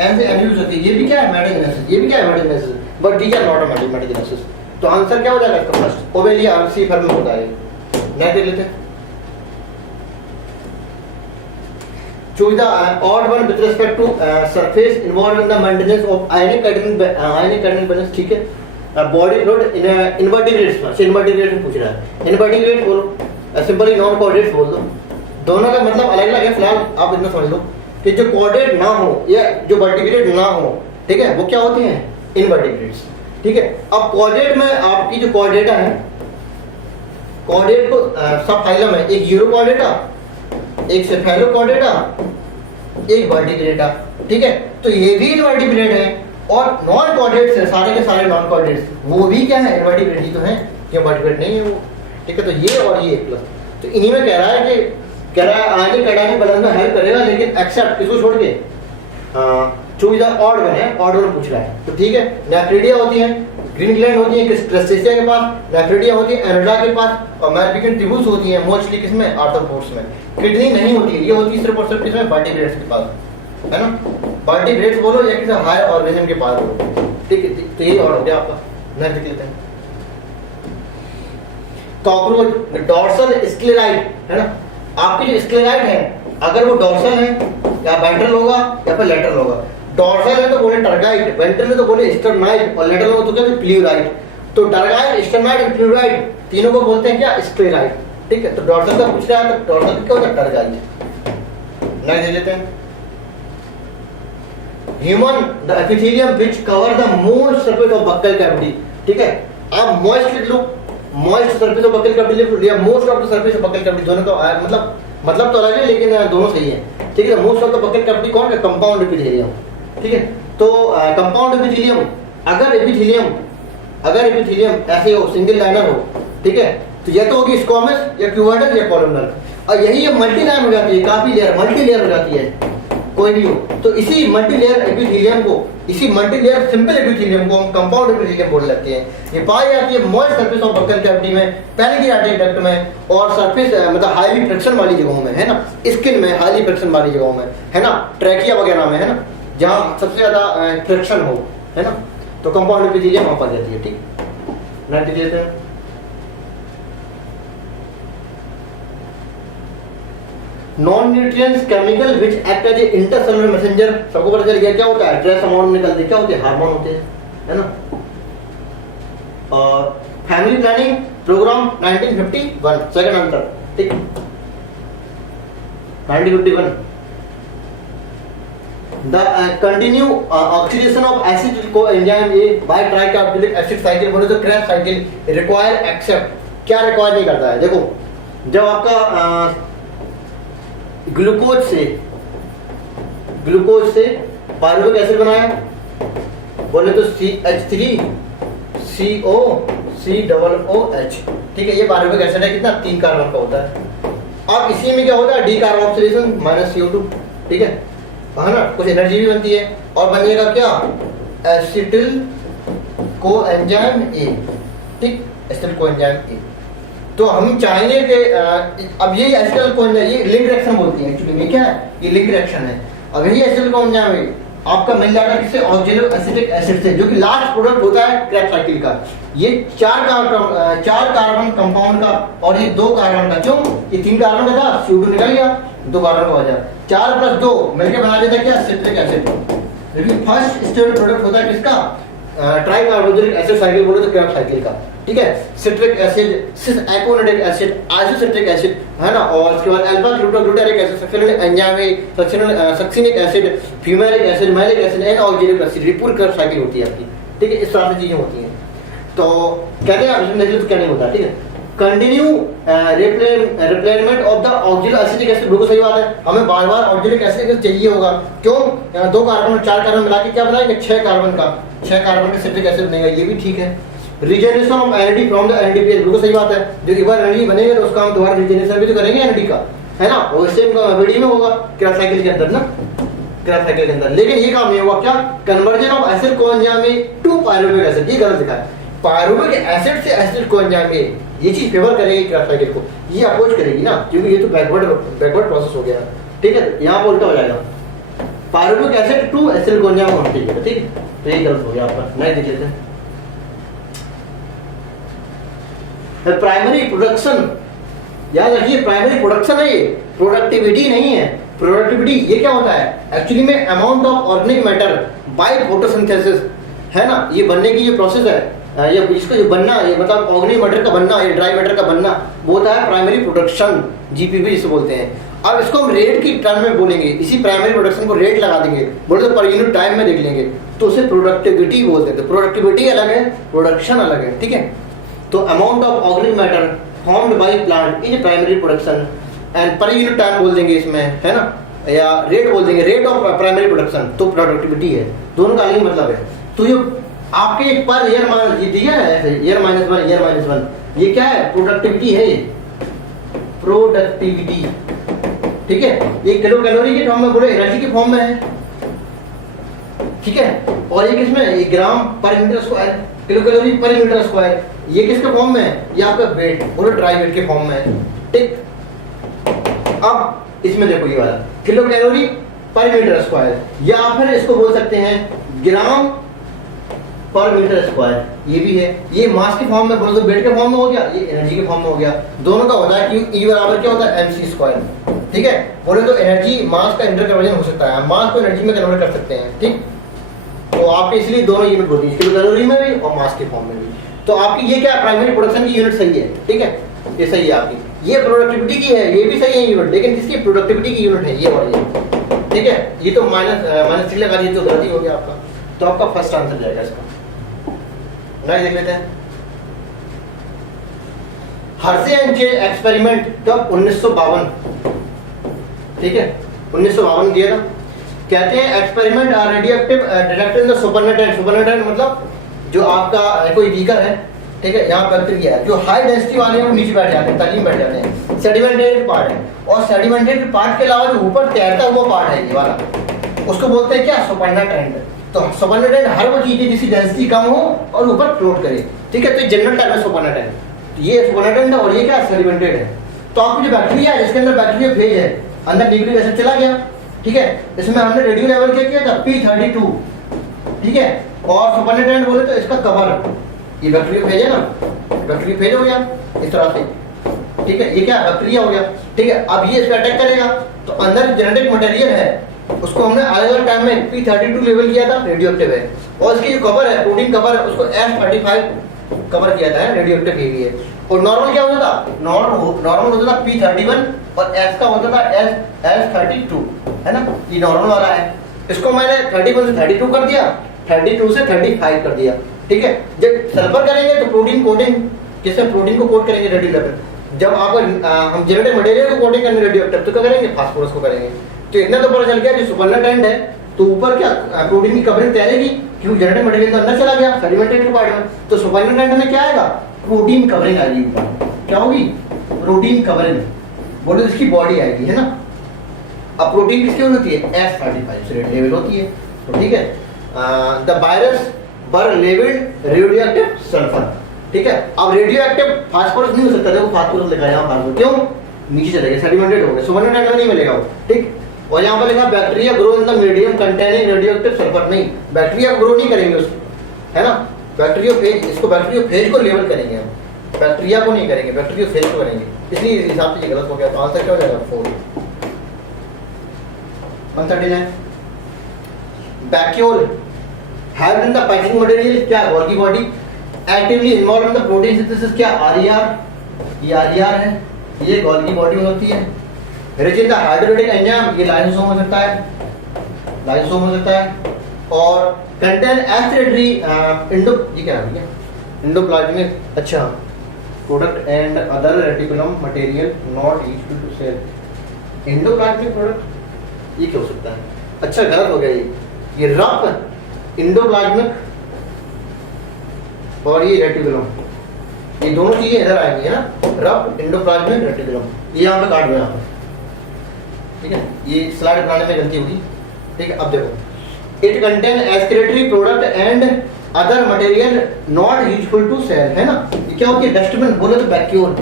n से n भी हो सकती है। ये भी क्या है? मेटाजेनेसिस। ये भी क्या है? Metagenesis. But these are not a metagenesis. तो आंसर क्या हो जाएगा इसका? फर्स्ट ओवेलिया सी फर में होता है। नेक्स्ट देख लेते हैं। choose the odd one with respect to surface involved in the maintenance of ionic cadmium balance। ठीक है, बॉडी फ्लूइड इन इनवर्टिब्रेट्स में से इनवर्टिब्रेट पूछ रहा है। इनवर्टिब्रेट बोलो, सिंपली नॉन कोऑर्डिनेट्स बोल दो। दोनों का मतलब अलग अलग है, फिलहाल आप इतना समझ लो कि जो कोऑर्डिनेट ना हो या जो वर्टिब्रेट ना हो, ठीक है, वो क्या होती हैं? इनवर्टिब्रेट्स। ठीक है, अब कोऑर्डिनेट में आपकी जो कोऑर्डिनेटा है, कोऑर्डिनेट को सब फाइलम है, एक यूरो कोऑर्डिनेटा, एक सेफेलो कोऑर्डिनेटा, एक वर्टिब्रेटा। ठीक है, तो ये भी इनवर्टिब्रेट है और नॉन कोऑर्डिनेट्स है, सारे के सारे नॉन कोऑर्डिनेट्स, वो भी क्या है? इनवर्टिब्रेट ही तो है, ये वर्टिब्रेट नहीं है वो। ठीक है, तो ये और ये प्लस, तो इन्हीं में कह रहा है कि कह रहा है आगे कटाने बैलेंस में हेल्प करेगा, लेकिन एक्सेप्ट इसको छोड़ के चूज द ऑड वन है, ऑड वन पूछ रहा है। तो ठीक है, नेफ्रिडिया होती है, ग्रीन ग्लैंड होती है क्रस्टेशिया के पास, नेफ्रिडिया होती है एनोडा के पास, और मैरपिकन ट्यूब्यूल्स होती है मोस्टली किसमें? आर्थ्रोपोड्स में। किडनी नहीं होती है, ये होती है सिर्फ और सिर्फ किसमें? वर्टिब्रेट्स के पास, है ना? वर्टिब्रेट्स बोलो या किसी हायर ऑर्गेनिज्म के पास बोलो। ठीक है, तो यही और हो गया आपका। नेक्स्ट देख लेते हैं। कॉकरोच डॉर्सल स्क्लेराइड, है ना? आपकी जो स्क्लेराइड है, अगर वो डॉर्सल है या वेंट्रल होगा या फिर लेटरल होगा। डॉर्सल है तो बोले टर्गाइड, वेंट्रल है तो बोले स्टर्नाइड, और लेटरल हो तो क्या? प्ल्यूराइड। तो टर्गाइड, स्टर्नाइड और प्ल्यूराइड तीनों को बोलते हैं क्या? स्क्लेराइड। ठीक है, तो डॉर्सल का पूछ रहा है, तो डॉर्सल क्या होता है? टर्गाइड। नेक्स्ट देख लेते हैं। Human the epithelium which cover the most surface of buccal cavity. ठीक है, आप मॉइस्ट लिख लो, moist surface of buccal cavity लिख लो, या most of the surface of buccal cavity, दोनों का मतलब तो अलग है, लेकिन दोनों सही है। ठीक है, most of the buccal cavity कौन है? Compound epithelium. ठीक है, तो कंपाउंड एपिथेलियम, अगर एपिथेलियम ऐसे हो, सिंगल लाइनर हो, ठीक है, तो या तो होगी स्क्वामस या क्यूबोइडल या कॉलमनर, और यही ये मल्टी लाइन हो जाती है, काफी लेयर, मल्टी लेयर हो जाती है कोई भी हो। तो इसी मल्टी लेयर एपिथेलियम को, इसी मल्टी लेयर सिंपल एपिथेलियम को हम कंपाउंड एपिथेलियम बोल लेते हैं। ये पाई जाती है moist surface of buccal cavity में, पैनक्रियाटिक डक्ट में, और सरफेस मतलब हाईली फ्रिक्शन वाली जगहों में, है ना? स्किन में हाईली फ्रिक्शन वाली जगहों में, है ना? ट्रैकिया वगैरह में, है ना? जहाँ सबसे ज्यादा फ्रिक्शन हो, है ना? तो कंपाउंड एपिथेलियम वहां पर जाती है। ठीक, नेक्स्ट देख लेते हैं। Non nutrients chemical which act as a intercellular messenger, सबको पता चल गया क्या होता है? ट्रेस हार्मोन निकलते, क्या होते हैं? हार्मोन होते हैं, है ना? और family planning programme 1951, second answer. ठीक, 1951। The continue oxidation of acid coenzyme A by tricarboxylic acid cycle बोले तो क्रैश साइकिल रिक्वायर एक्सेप्ट, क्या रिक्वायर नहीं करता है? देखो, जब आपका ग्लूकोज से पायरुविक एसिड बनाया बोले तो CH3COCOOH। ठीक है, ये पायरुविक एसिड है, कितना? 3 कार्बन का होता है। अब इसी में क्या होता है? Decarboxylation -CO2। ठीक है, ना? कुछ एनर्जी भी बनती है और बन जाएगा क्या? Acetyl coenzyme A. ठीक, एसिटिल कोएंजाइम ए। तो हम चाहेंगे कि अब ये एसिटिल कोएंजाइम, ये लिंक रिएक्शन बोलती है एक्चुअली में, क्या है? ये लिंक रिएक्शन है। अब यही एसिटिल कोएंजाइम है आपका मिल जाएगा किससे? ऑक्जेलो एसिटिक एसिड से, जो कि लास्ट प्रोडक्ट होता है क्रैश साइकिल का। ये 4 कार्बन कंपाउंड का और ये 2 कार्बन का। क्यों? ये 3 कार्बन का था, CO2 निकल गया, 2 कार्बन का बचा, 4 + 2 मिलकर बना देता क्या? Citric acid. लेकिन फर्स्ट स्टेबल प्रोडक्ट होता है किसका? ट्राई कार्बोक्सिलिक एसिड साइकिल बोले तो क्रैब्स साइकिल का, ठीक है। सिट्रिक एसिड, सिस एकोनिटिक एसिड, आइसोसिट्रिक एसिड, है ना। और उसके बाद alpha glutaric acid, succinic enzyme, succinic acid, fumaric acid, malic acid and oxalic acid, ये पूरी क्रैब्स साइकिल होती है आपकी, ठीक है। इस तरह से चीजें होती हैं। तो कहते हैं इसमें देख लो तो क्या नहीं होता, ठीक है। Continue replacement of the oxalic acetic acid, बिल्कुल सही बात है, हमें बार बार ऑक्जेलिक एसिड चाहिए होगा। क्यों? 2 कार्बन 4 कार्बन मिला के क्या बनाएंगे? 6 कार्बन का, 6 कार्बन का सिट्रिक एसिड बनेगा, ये भी ठीक है। Regeneration of NAD from the NADPS, बिल्कुल सही बात है, जो एक बार एनएडी बनेगा तो उसका हम दोबारा रिजेनरेशन भी तो करेंगे एनएडी का, है ना। और सेम बीडी में होगा क्रैब्स साइकिल के अंदर ना, क्रैब्स साइकिल के अंदर। लेकिन ये काम नहीं होगा क्या? Conversion of acid coenzyme to pyruvic acid, ये गलत लिखा है। पायरुविक एसिड से एसिड कोएंजाइम, ये चीज फेवर करेगी क्रैब्स साइकिल को, ये अपोज करेगी ना, क्योंकि ये तो बैकवर्ड प्रोसेस हो गया, ठीक है। यहाँ पर उल्टा हो जाएगा, pyruvic acid to acid coenzyme होना चाहिए, ठीक है। तो ये गलत हो गया आपका, नहीं देख लेते हैं। प्राइमरी प्रोडक्शन, याद रखिए प्राइमरी प्रोडक्शन है, ये प्रोडक्टिविटी नहीं है। प्रोडक्टिविटी ये क्या होता है? एक्चुअली में amount of organic matter by photosynthesis, है ना। ये बनने की जो प्रोसेस है, ये इसका जो बनना, ये मतलब ऑर्गेनिक मैटर का बनना, ये ड्राई मैटर का बनना, वो होता है प्राइमरी प्रोडक्शन, जीपीपी जिसे बोलते हैं। अब इसको हम रेट की टर्म में बोलेंगे, इसी प्राइमरी प्रोडक्शन को रेट लगा देंगे, बोले तो पर यूनिट टाइम में देख लेंगे, तो उसे प्रोडक्टिविटी बोलते हैं। तो प्रोडक्टिविटी अलग है, प्रोडक्शन अलग है, ठीक है। तो amount of organic matter formed by plant is primary production, and per unit time बोल देंगे इसमें, है ना, या रेट बोल देंगे, रेट ऑफ प्राइमरी प्रोडक्शन, तो प्रोडक्टिविटी है, दोनों का अलग मतलब है। तो ये आपके एक पर ईयर मान ये दिया है ऐसे, ईयर -1, ये क्या है? प्रोडक्टिविटी है, ये प्रोडक्टिविटी, ठीक है। ये किलो कैलोरी के फॉर्म में, बोले एनर्जी के फॉर्म में है, ठीक है। और ये किसमें? ये ग्राम पर मीटर स्क्वायर, किलो कैलोरी पर मीटर स्क्वायर, ये किसके फॉर्म में है? ये आपका वेट, बोले ड्राई वेट के फॉर्म में है, ठीक। अब इसमें देखो ये वाला किलो कैलोरी पर मीटर स्क्वायर, या फिर इसको बोल सकते हैं ग्राम पर मीटर स्क्वायर, ये भी है। ये मास के फॉर्म में बोलो तो वेट के फॉर्म में हो गया, ये एनर्जी के फॉर्म में हो गया। दोनों का होता है कि ई बराबर क्या होता है? mc स्क्वायर, ठीक है। बोले तो एनर्जी मास का इंटर कन्वर्जन हो सकता है, मास को एनर्जी में कन्वर्ट कर सकते हैं, ठीक। तो आपके इसलिए दोनों यूनिट होती है, किलो कैलोरी में भी और मास के फॉर्म में भी। तो आपकी ये क्या प्राइमरी प्रोडक्शन की यूनिट सही है, ठीक है, ये सही है आपकी। ये प्रोडक्टिविटी की है, ये भी सही है यूनिट, लेकिन किसकी प्रोडक्टिविटी की यूनिट है? ये वाली, ठीक है। ये तो माइनस 3 लगा दिए तो गलती हो गया आपका, तो आपका फर्स्ट आंसर जाएगा इसका। नहीं देख लेते हैं। हर्शे एंड चेज एक्सपेरिमेंट कब? 1952, ठीक है, 1952 दिया था। कहते हैं experiment are radioactive detected in the supernatant, supernatant मतलब जो आपका कोई बीकर है, ठीक है, यहाँ बैक्टीरिया है, जो हाई डेंसिटी वाले हैं वो नीचे बैठ जाते हैं, तली बैठ जाते हैं, सेडिमेंटेड पार्ट है। और सेडिमेंटेड पार्ट के अलावा जो ऊपर तैरता हुआ पार्ट है ये वाला, उसको बोलते हैं क्या? सुपरनेटेंट। तो सुपरनेटेंट हर वो चीज है जिसकी डेंसिटी कम हो और ऊपर फ्लोट करे, ठीक है। तो जनरल टाइप है सुपरनेटेंट, ये सुपरनेटेंट है, और ये क्या? सेडिमेंटेड है। तो आपको जो बैक्टीरिया है जिसके अंदर बैक्टीरिया फेज है, अंदर न्यूक्लिक एसिड चला गया, ठीक है। इसमें हमने रेडियो लेवल क्या किया था? P32, ठीक है। और सुपरनेटेंट बोले तो इसका कवर, ये बैक्टीरिया फेज है ना, बैक्टीरिया फेज हो गया इस तरह से, ठीक है। ये क्या? बैक्टीरिया हो गया, ठीक है। अब ये इसका अटैक करेगा, तो अंदर जेनेटिक मटेरियल है, उसको हमने अलग अलग टाइम में P32 लेवल किया था, रेडियो एक्टिव है। और इसकी जो कवर है, प्रोटीन कवर है, उसको F35 कवर किया था, रेडियो एक्टिव हेवी है। और नॉर्मल क्या होता था? नॉर्मल होता था P31, और एस का होता था S32, है ना, ये नॉर्मल वाला है। इसको मैंने 31 से 32 कर दिया, 32 से 35 कर दिया, ठीक है। जब सल्फर करेंगे तो प्रोटीन कोटिंग, किससे? प्रोटीन को कोट करेंगे रेडियो लेवल। जब आप हम जेनेटिक मटेरियल को कोटिंग करेंगे रेडियो एक्टिव, तो क्या करेंगे? फास्फोरस को करेंगे। तो इतना तो पता चल गया कि सुपरनेटेंट है तो ऊपर क्या प्रोटीन की कवरिंग तैरेगी, क्योंकि जेनेटिक मटेरियल तो अंदर चला गया सेडिमेंटेड पार्ट में। तो सुपरनेटेंट में क्या आएगा? प्रोटीन कवरिंग आएगी ऊपर, क्या होगी? प्रोटीन कवरिंग, बोलो इसकी बॉडी आएगी, है ना। अब प्रोटीन किसकी होती है? S35 से लेवल होती है, तो ठीक है। The virus were labelled radioactive sulphur, ठीक है। अब रेडियोएक्टिव फास्फोरस नहीं हो सकता, देखो फास्फोरस लिखा है यहाँ, फास्फोरस क्यों? नीचे चले गए, सेडिमेंटेड हो गए, सुपरनेटेंट में नहीं मिलेगा वो, ठीक। और यहाँ पर लिखा bacteria grow in the medium containing radioactive sulphur, नहीं, बैक्टीरिया ग्रो नहीं करेंगे उसको, है ना। बैक्टीरिया फेज, इसको बैक्टीरिया फेज को लेवल करेंगे हम, बैक्टीरिया को नहीं करेंगे, बैक्टीरिया फेज को करेंगे, इसलिए इस हिसाब से ये गलत हो गया। तो आंसर क्या हो जाएगा? 4। 139 vacuole help in the packing material, क्या Golgi body, actively involve in the protein synthesis, क्या आरईआर, ये आरईआर है, ये गोल्गी बॉडी में होती है। Rich in the hydrolytic enzyme, ये लाइसोसोम हो सकता है, लाइसोसोम हो सकता है। और कंटेन एस्पिरेटरी इंडो, ये क्या है, इंडोप्लाज्मिक, अच्छा, product and other reticulum material not used to cell, endoplasmic product, ये क्या हो सकता है, अच्छा गलत हो गया ये रफ इंडोप्लाज्मिक और ये रेटिकुलम, ये दोनों चीजें इधर आएंगी है ना, रफ इंडोप्लाज्मिक रेटिकुलम, ये यहाँ पे काट दो यहाँ पर, ठीक है, ये स्लाइड बनाने में गलती होगी, ठीक है। अब देखो, it contain excretory product and other material not useful to cell, है ना, ये क्या होती है, डस्टबिन बोले तो वैक्यूल,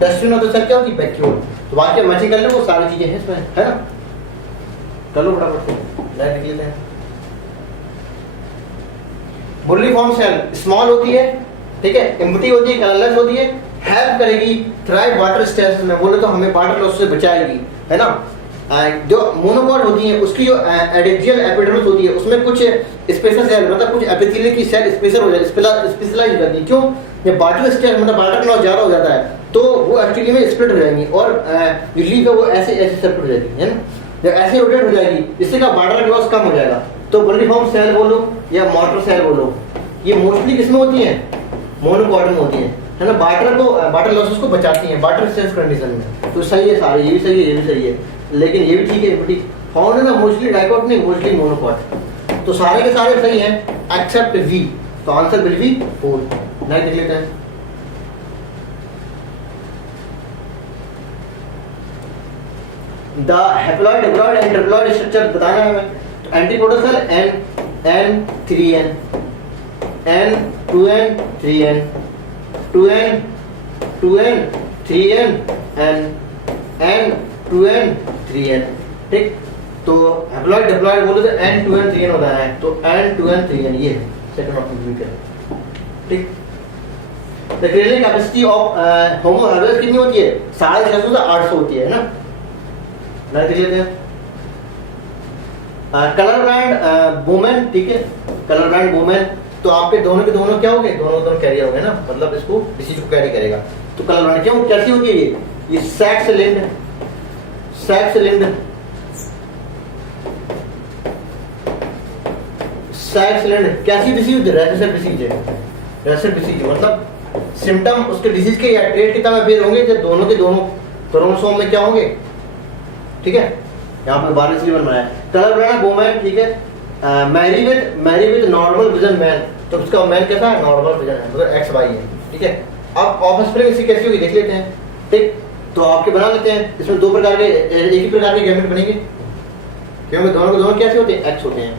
डस्टबिन होता है क्या होती है, वैक्यूल, तो वाक्य मर्जी कर लो, वो सारी चीजें हैं इसमें, है ना, कर लो फटाफट से, लाइट लिख लेते हैं। बुल्लीफॉर्म सेल स्मॉल होती है, ठीक है, एम्प्टी होती है, कलरलेस होती है, हेल्प करेगी थ्राइव वाटर स्ट्रेस में, बोले तो हमें वाटर लॉस से बचाएगी, है ना। जो मोनोकॉट होती है उसकी जो एडेक्सियल एपिडर्मिस होती है उसमें कुछ स्पेशल सेल, मतलब कुछ एपिथेलियल की सेल स्पेशल हो जाती है, स्पेशलाइज हो जाती है, क्यों, जब वाटर स्ट्रेस मतलब वाटर लॉस ज्यादा हो जाता है तो वो एक्चुअली में स्प्लिट हो जाएंगी और लीफ है वो ऐसे ऐसे सेपरेट हो जाएगी, है ना, जब ऐसे रोटेट हो जाएगी इससे का वाटर लॉस कम हो जाएगा। तो बुल्लीफॉर्म सेल बोलो या मोटर सेल बोलो, ये मोस्टली किसमें होती है, मोनोकॉट में होती है ना, वाटर को वाटर लॉसेस को बचाती हैं वाटर स्ट्रेस कंडीशन में, तो सही है सारे, ये भी सही है, ये भी सही है, लेकिन ये भी ठीक है, बट फाउंड है ना मोस्टली डाइकॉट नहीं, मोस्टली मोनोकॉट, तो सारे के सारे सही हैं एक्सेप्ट वी, तो आंसर विल बी 4। नेक्स्ट देख लेते हैं। The haploid diploid and triploid structure बताना है हमें, तो antiproton cell N3N, N2N 3N, 2N 2N 3N N 2N 3N, ठीक, तो हैप्लॉइड डिप्लॉइड बोले तो N2N 3N होता है, तो N2N 3N ये सेकंड ऑप्शन है, ठीक। The creative capacity of Homo habilis कितनी होती है, 650 से 800 होती है ना, ना देख लेते हैं। कलर ब्रांड वुमेन, ठीक है, कलर ब्रांड वुमेन, तो आपके दोनों के दोनों क्या होंगे, दोनों कैरियर होंगे ना, मतलब इसको डिसीज को कैरी करेगा, तो कलर ब्रांड क्यों कैसी होती है, ये sex linked, sex linked, sex linked कैसी डिसीज, रेसेसिव डिसीज है, रेसेसिव डिसीज मतलब सिम्टम उसके डिसीज के या ट्रेट के तरह बेस होंगे, जब दोनों के दोनों क्रोमोसोम में क्या होंगे, ठीक है, यहाँ पे 12 सीवन बनाया। कलर ब्रांड वुमेन, ठीक है, marry with normal vision man, तो उसका मैन कैसा है, नॉर्मल विजन है, मतलब XY है, ठीक है। अब ऑफस्प्रिंग इसकी कैसी होगी देख लेते हैं, ठीक, तो आपके बना लेते हैं, इसमें दो प्रकार के, एक ही प्रकार के गैमेट बनेंगे, क्योंकि दोनों के दोनों कैसे होते हैं, X होते हैं,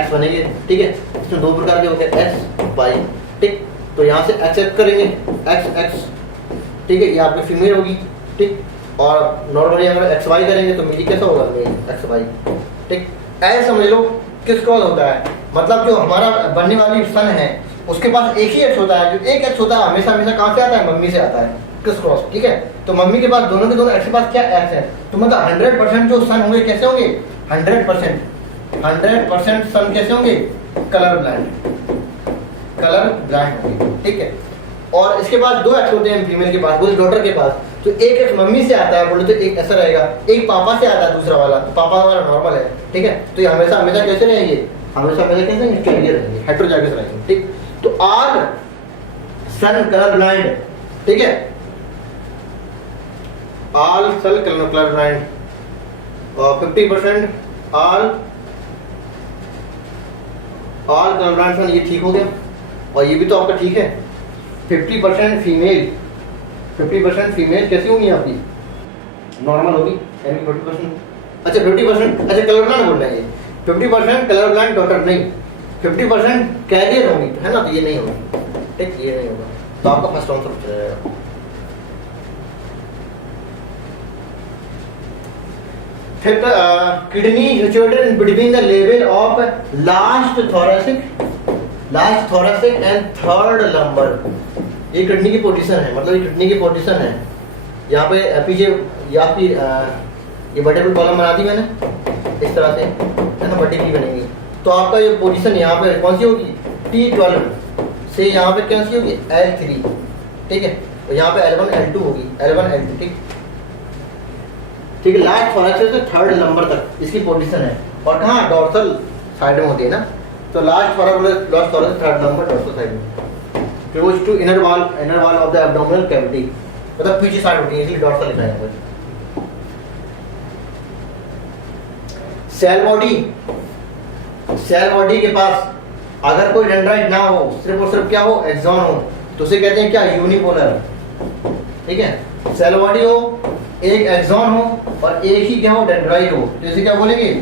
X बनेंगे, ठीक है, इसमें दो प्रकार के होते हैं XY, ठीक, तो यहाँ से एक्सेप्ट करेंगे XX, ठीक है, ये आपकी फीमेल होगी, ठीक, और नॉर्मली अगर XY करेंगे तो मेरी कैसा होगा, मेरी XY, ठीक। ऐसे समझ लो किस क्रॉस होता है, मतलब जो हमारा बनने वाली सन है उसके पास एक ही X होता है, जो एक X होता है हमेशा हमेशा कहाँ से आता है, मम्मी से आता है, किस क्रॉस, ठीक है, तो मम्मी के पास दोनों के दोनों X के पास क्या X है, तो मतलब 100% जो सन होंगे कैसे होंगे, 100% सन कैसे होंगे, कलर ब्लाइंड होंगे, ठीक है। और इसके पास दो X होते हैं फीमेल के पास, वो डॉटर के पास, तो एक X मम्मी से आता है बोले तो एक ऐसा रहेगा, एक पापा से आता है दूसरा वाला, तो पापा वाला नॉर्मल है, ठीक है, तो ये हमेशा हमेशा कैसे रहेंगे, हमेशा हमेशा कैसे कैरियर रहेंगे, हेटेरोजाइगस रहेंगे, ठीक। तो आल सन कलर ब्लाइंड, ठीक है, आल सन कलर ब्लाइंड, और 50% आल कलर ब्लाइंड सन, ये ठीक हो गया, और ये भी तो आपका ठीक है। 50% फीमेल कैसी होंगी आपकी, नॉर्मल होगी, यानी 50%, अच्छा 50%, अच्छा कलर ब्लाइंड बोल रहे हैं, 50% कलर ब्लाइंड डॉटर नहीं, 50% कैरियर होंगी, है ना, तो ये नहीं होगी, ठीक, ये नहीं होगा, तो आपका फर्स्ट आंसर चला जाएगा। फिर kidney situated between the level of last thoracic and third lumbar, ये किडनी की पोजीशन है, मतलब ये किडनी की पोजीशन है, यहाँ पे पीछे ये आपकी ये वर्टिब्रल कॉलम बना दी मैंने इस तरह से, है ना, वर्टिब्रल बनेगी, तो आपका ये पोजीशन यहाँ पे कौन सी होगी, T12 से यहाँ पे कौन सी होगी, L3, ठीक है। तो यहाँ पे L1 L2 होगी, L1 L2, ठीक है। लास्ट थोरेक्स से थर्ड नंबर तक इसकी पोजीशन है, और कहाँ, डोर्सल साइड में होती है ना, तो last thorax third number dorsal side में, close to inner wall of the abdominal cavity, मतलब पीछे साइड होती है, इसलिए डोर्सल लिखा है। सेल बॉडी के पास अगर कोई डेंड्राइट ना हो, सिर्फ और सिर्फ क्या हो, एक्सॉन हो, तो उसे कहते हैं क्या, यूनिपोलर, ठीक है। सेल बॉडी हो, एक एक्सॉन हो और एक ही क्या हो, डेंड्राइट हो, तो इसे क्या बोलेंगे,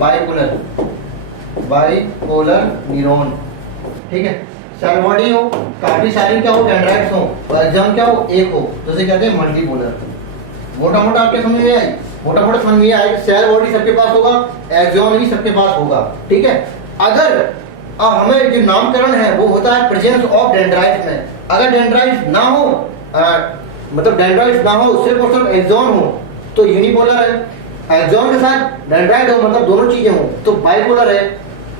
बाइपोलर न्यूरॉन, ठीक है। सेल बॉडी हो, काफी सारी क्या हो, डेंड्राइट्स हो, और एक्सॉन क्या हो, एक हो, तो इसे कहते हैं मल्टीपोलर। मोटा मोटा आपके समझ में आई, मोटा मोटा समझ में आए, सेल बॉडी सबके पास होगा, एक्सॉन भी सबके पास होगा, ठीक है। अगर हमें जो नामकरण है वो होता है प्रेजेंस ऑफ डेंड्राइट में। अगर डेंड्राइट ना हो, मतलब डेंड्राइट ना हो, सिर्फ और सिर्फ एक्सॉन हो, तो यूनिपोलर है। एक्सॉन के साथ डेंड्राइट हो, मतलब दोनों चीजें हो, तो बाइपोलर है।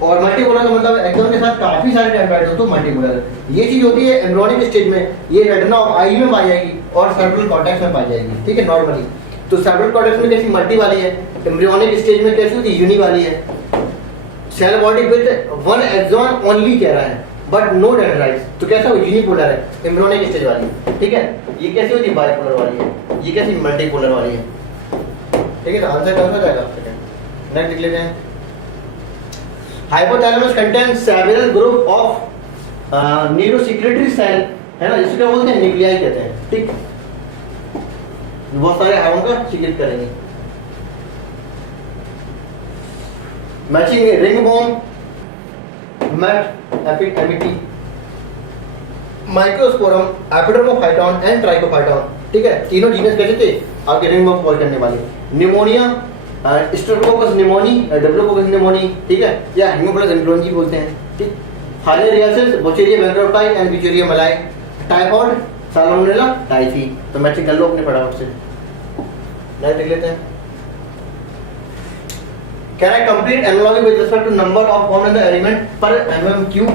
और मल्टीपोलर का मतलब एक्सॉन के साथ काफी सारे डेंड्राइट हो, तो मल्टीपोलर है। ये चीज होती है एम्ब्रियोनिक स्टेज में, ये रेटिना ऑफ आई में पाई जाएगी और सेरेब्रल कॉर्टेक्स में पाई जाएगी, ठीक है, नॉर्मली। तो सेरेब्रल कॉर्टेक्स में कैसी, मल्टी वाली है, एम्ब्रियोनिक स्टेज में कैसी होती है, यूनि वाली है। Cell body with one axon only कह रहा है, बट नो डेंड्राइट्स, तो कैसा हो, यूनिपोलर है, एम्ब्रियोनिक स्टेज वाली, ठीक है। ये कैसी होती है, बाइपोलर वाली है, ये कैसी, मल्टीपोलर वाली है, ठीक है। तो आंसर क्या हो जाएगा, नेक्स्ट लिख लेते हैं। Hypothalamus contains several group of neurosecretory cell, है ना, इसको क्या बोलते हैं, न्यूक्लियाई कहते हैं, ठीक। बहुत सारे हार्मोन का सीक्रेट करेंगे। मैचिंग रिंग बोन, मैट एपिटी, माइक्रोस्पोरम, एपिडर्मोफाइटॉन एंड ट्राइकोफाइटॉन, ठीक है। तीनों जीनस कैसे थे आपके रिंग बोन फॉल करने वाले। निमोनिया, स्ट्रेप्टोकोकस निमोनी, डेप्लोकोकस निमोनी, ठीक है, या हेमोफिलस इन्फ्लुएंजा बोलते हैं, ठीक। फाइलेरियासिस, बोचेरिया बैंक्रोप्टाई एंड बिचेरिया मलाई, टाइफॉइड, साल्मोनेला टाइफी। तो मैचिंग कर लो अपने फटाफट से, नहीं देख लेते हैं। Can I complete analogy with respect to number of formed in the element per mm cube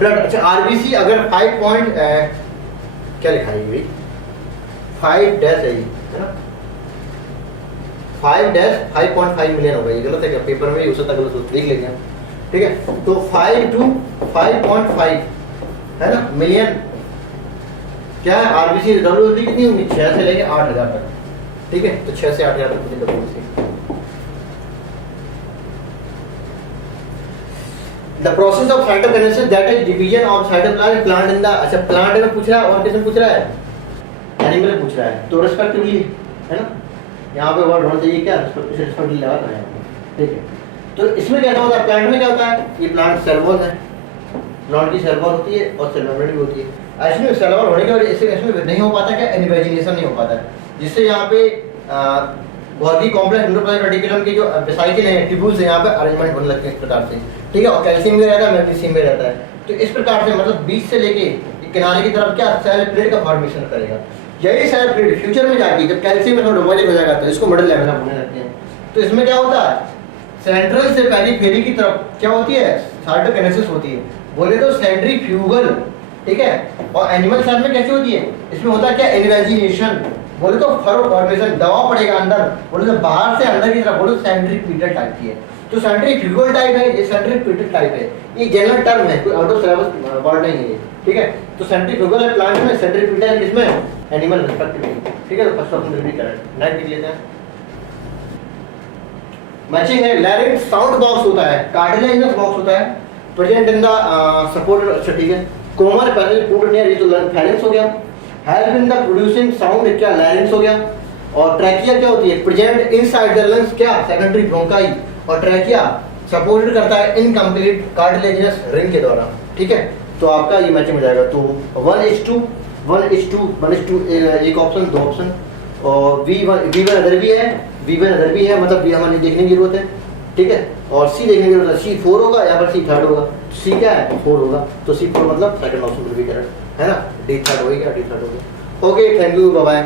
blood? अच्छा, RBC अगर 5 पॉइंट क्या लिखा है ये, 5 डैश है ये, है ना, 5 डैश 5.5 मिलियन होगा, ये गलत है क्या, पेपर में उसे तक गलत देख लेंगे, ठीक है। तो 5 to 5.5 है ना मिलियन, क्या है आरबीसी, डब्ल्यूबीसी कितनी होगी, 6 से लेके 8,000 तक, ठीक है। तो 6 से 8,000 तक होती है WBC. The process of cytokinesis, that is division of cytoplasm plant in the, अच्छा प्लांट में पूछ रहा है और किसमें पूछ रहा है, एनिमल में पूछ रहा है, तो रेस्पेक्टिवली, है ना, यहाँ पे वर्ड होना चाहिए क्या, रेस्पेक्टिवली लगा था यहाँ पे, ठीक है। तो इसमें क्या होता है, प्लांट में क्या होता है, ये प्लांट सेल वॉल है, प्लांट की सेल वॉल होती है और सेल मेम्ब्रेन भी होती है। एक्चुअली सेल वॉल होने की वजह से इसमें नहीं हो पाता क्या, इनवेजिनेशन नहीं हो पाता है, जिससे यहाँ पे बहुत ही कॉम्प्लेक्स एंडोप्लाज्मिक रेटिकुलम की जो वेसिकल है, ट्यूब्यूल्स है, यहाँ पे अरेंजमेंट होने लगते हैं इस प्रकार से, ठीक है। और कैल्शियम में रहता है, मैग्नीशियम में रहता है, तो इस प्रकार से मतलब बीच से लेके किनारे की तरफ क्या सेल प्लेट का फॉर्मेशन करेगा। यही सेल प्लेट फ्यूचर में जाके जब कैल्शियम में डिपॉजिट हो जाएगा तो इसको मिडिल लेवल होने लगते हैं। तो इसमें क्या होता है, सेंट्रल से पेरिफेरी की तरफ क्या होती है, साइटोकिनेसिस होती है, बोले तो सेंट्रीफ्यूगल, ठीक है। और एनिमल सेल में कैसी होती है, इसमें होता है क्या, इन्वेजिनेशन, बोले तो फरो फॉर्मेशन, दबाव पड़ेगा अंदर, बोले तो बाहर से अंदर की तरफ, बोले तो सेंट्रीपिटल टाइप की है। तो सेंट्रीफ्यूगल टाइप है, ये सेंट्रीपिटल टाइप है, ये जनरल टर्म है, कोई आउट ऑफ सिलेबस वर्ड नहीं है, ठीक है। तो सेंट्रीफ्यूगल है प्लांट में, सेंट्रीपिटल इसमें एनिमल रिस्पेक्टिवली, ठीक है। तो first option will be correct. Next देख लेते हैं। मैचिंग है, लैरिंक्स साउंड बॉक्स होता है, कार्टिलेजिनस बॉक्स होता है, प्रेजेंट इन द सपोर्ट, अच्छा ठीक है। कोमर पहले फूड नियर, ये तो फेरेंक्स हो गया। Help in the producing sound, क्या, लैरिंक्स हो गया। और ट्रैकिया क्या होती है, प्रेजेंट इनसाइड द लंग्स, क्या, सेकेंडरी ब्रोंकाई। और ट्रैकिया सपोर्टेड करता है इनकम्प्लीट कार्टिलेजिनस रिंग के द्वारा, ठीक है। तो आपका ये मैचिंग हो जाएगा। तो 1:2 एक ऑप्शन, 2 ऑप्शन, और V1 अदर भी है, मतलब V हमारे देखने की जरूरत है, ठीक है। और C देखने की जरूरत है, C 4 होगा, यहाँ पर C 3rd होगा, C क्या है, 4 होगा, तो C 4 मतलब second option will be correct, है ना। D 3rd होगा, D 3rd होगा। Okay, thank you, bye bye.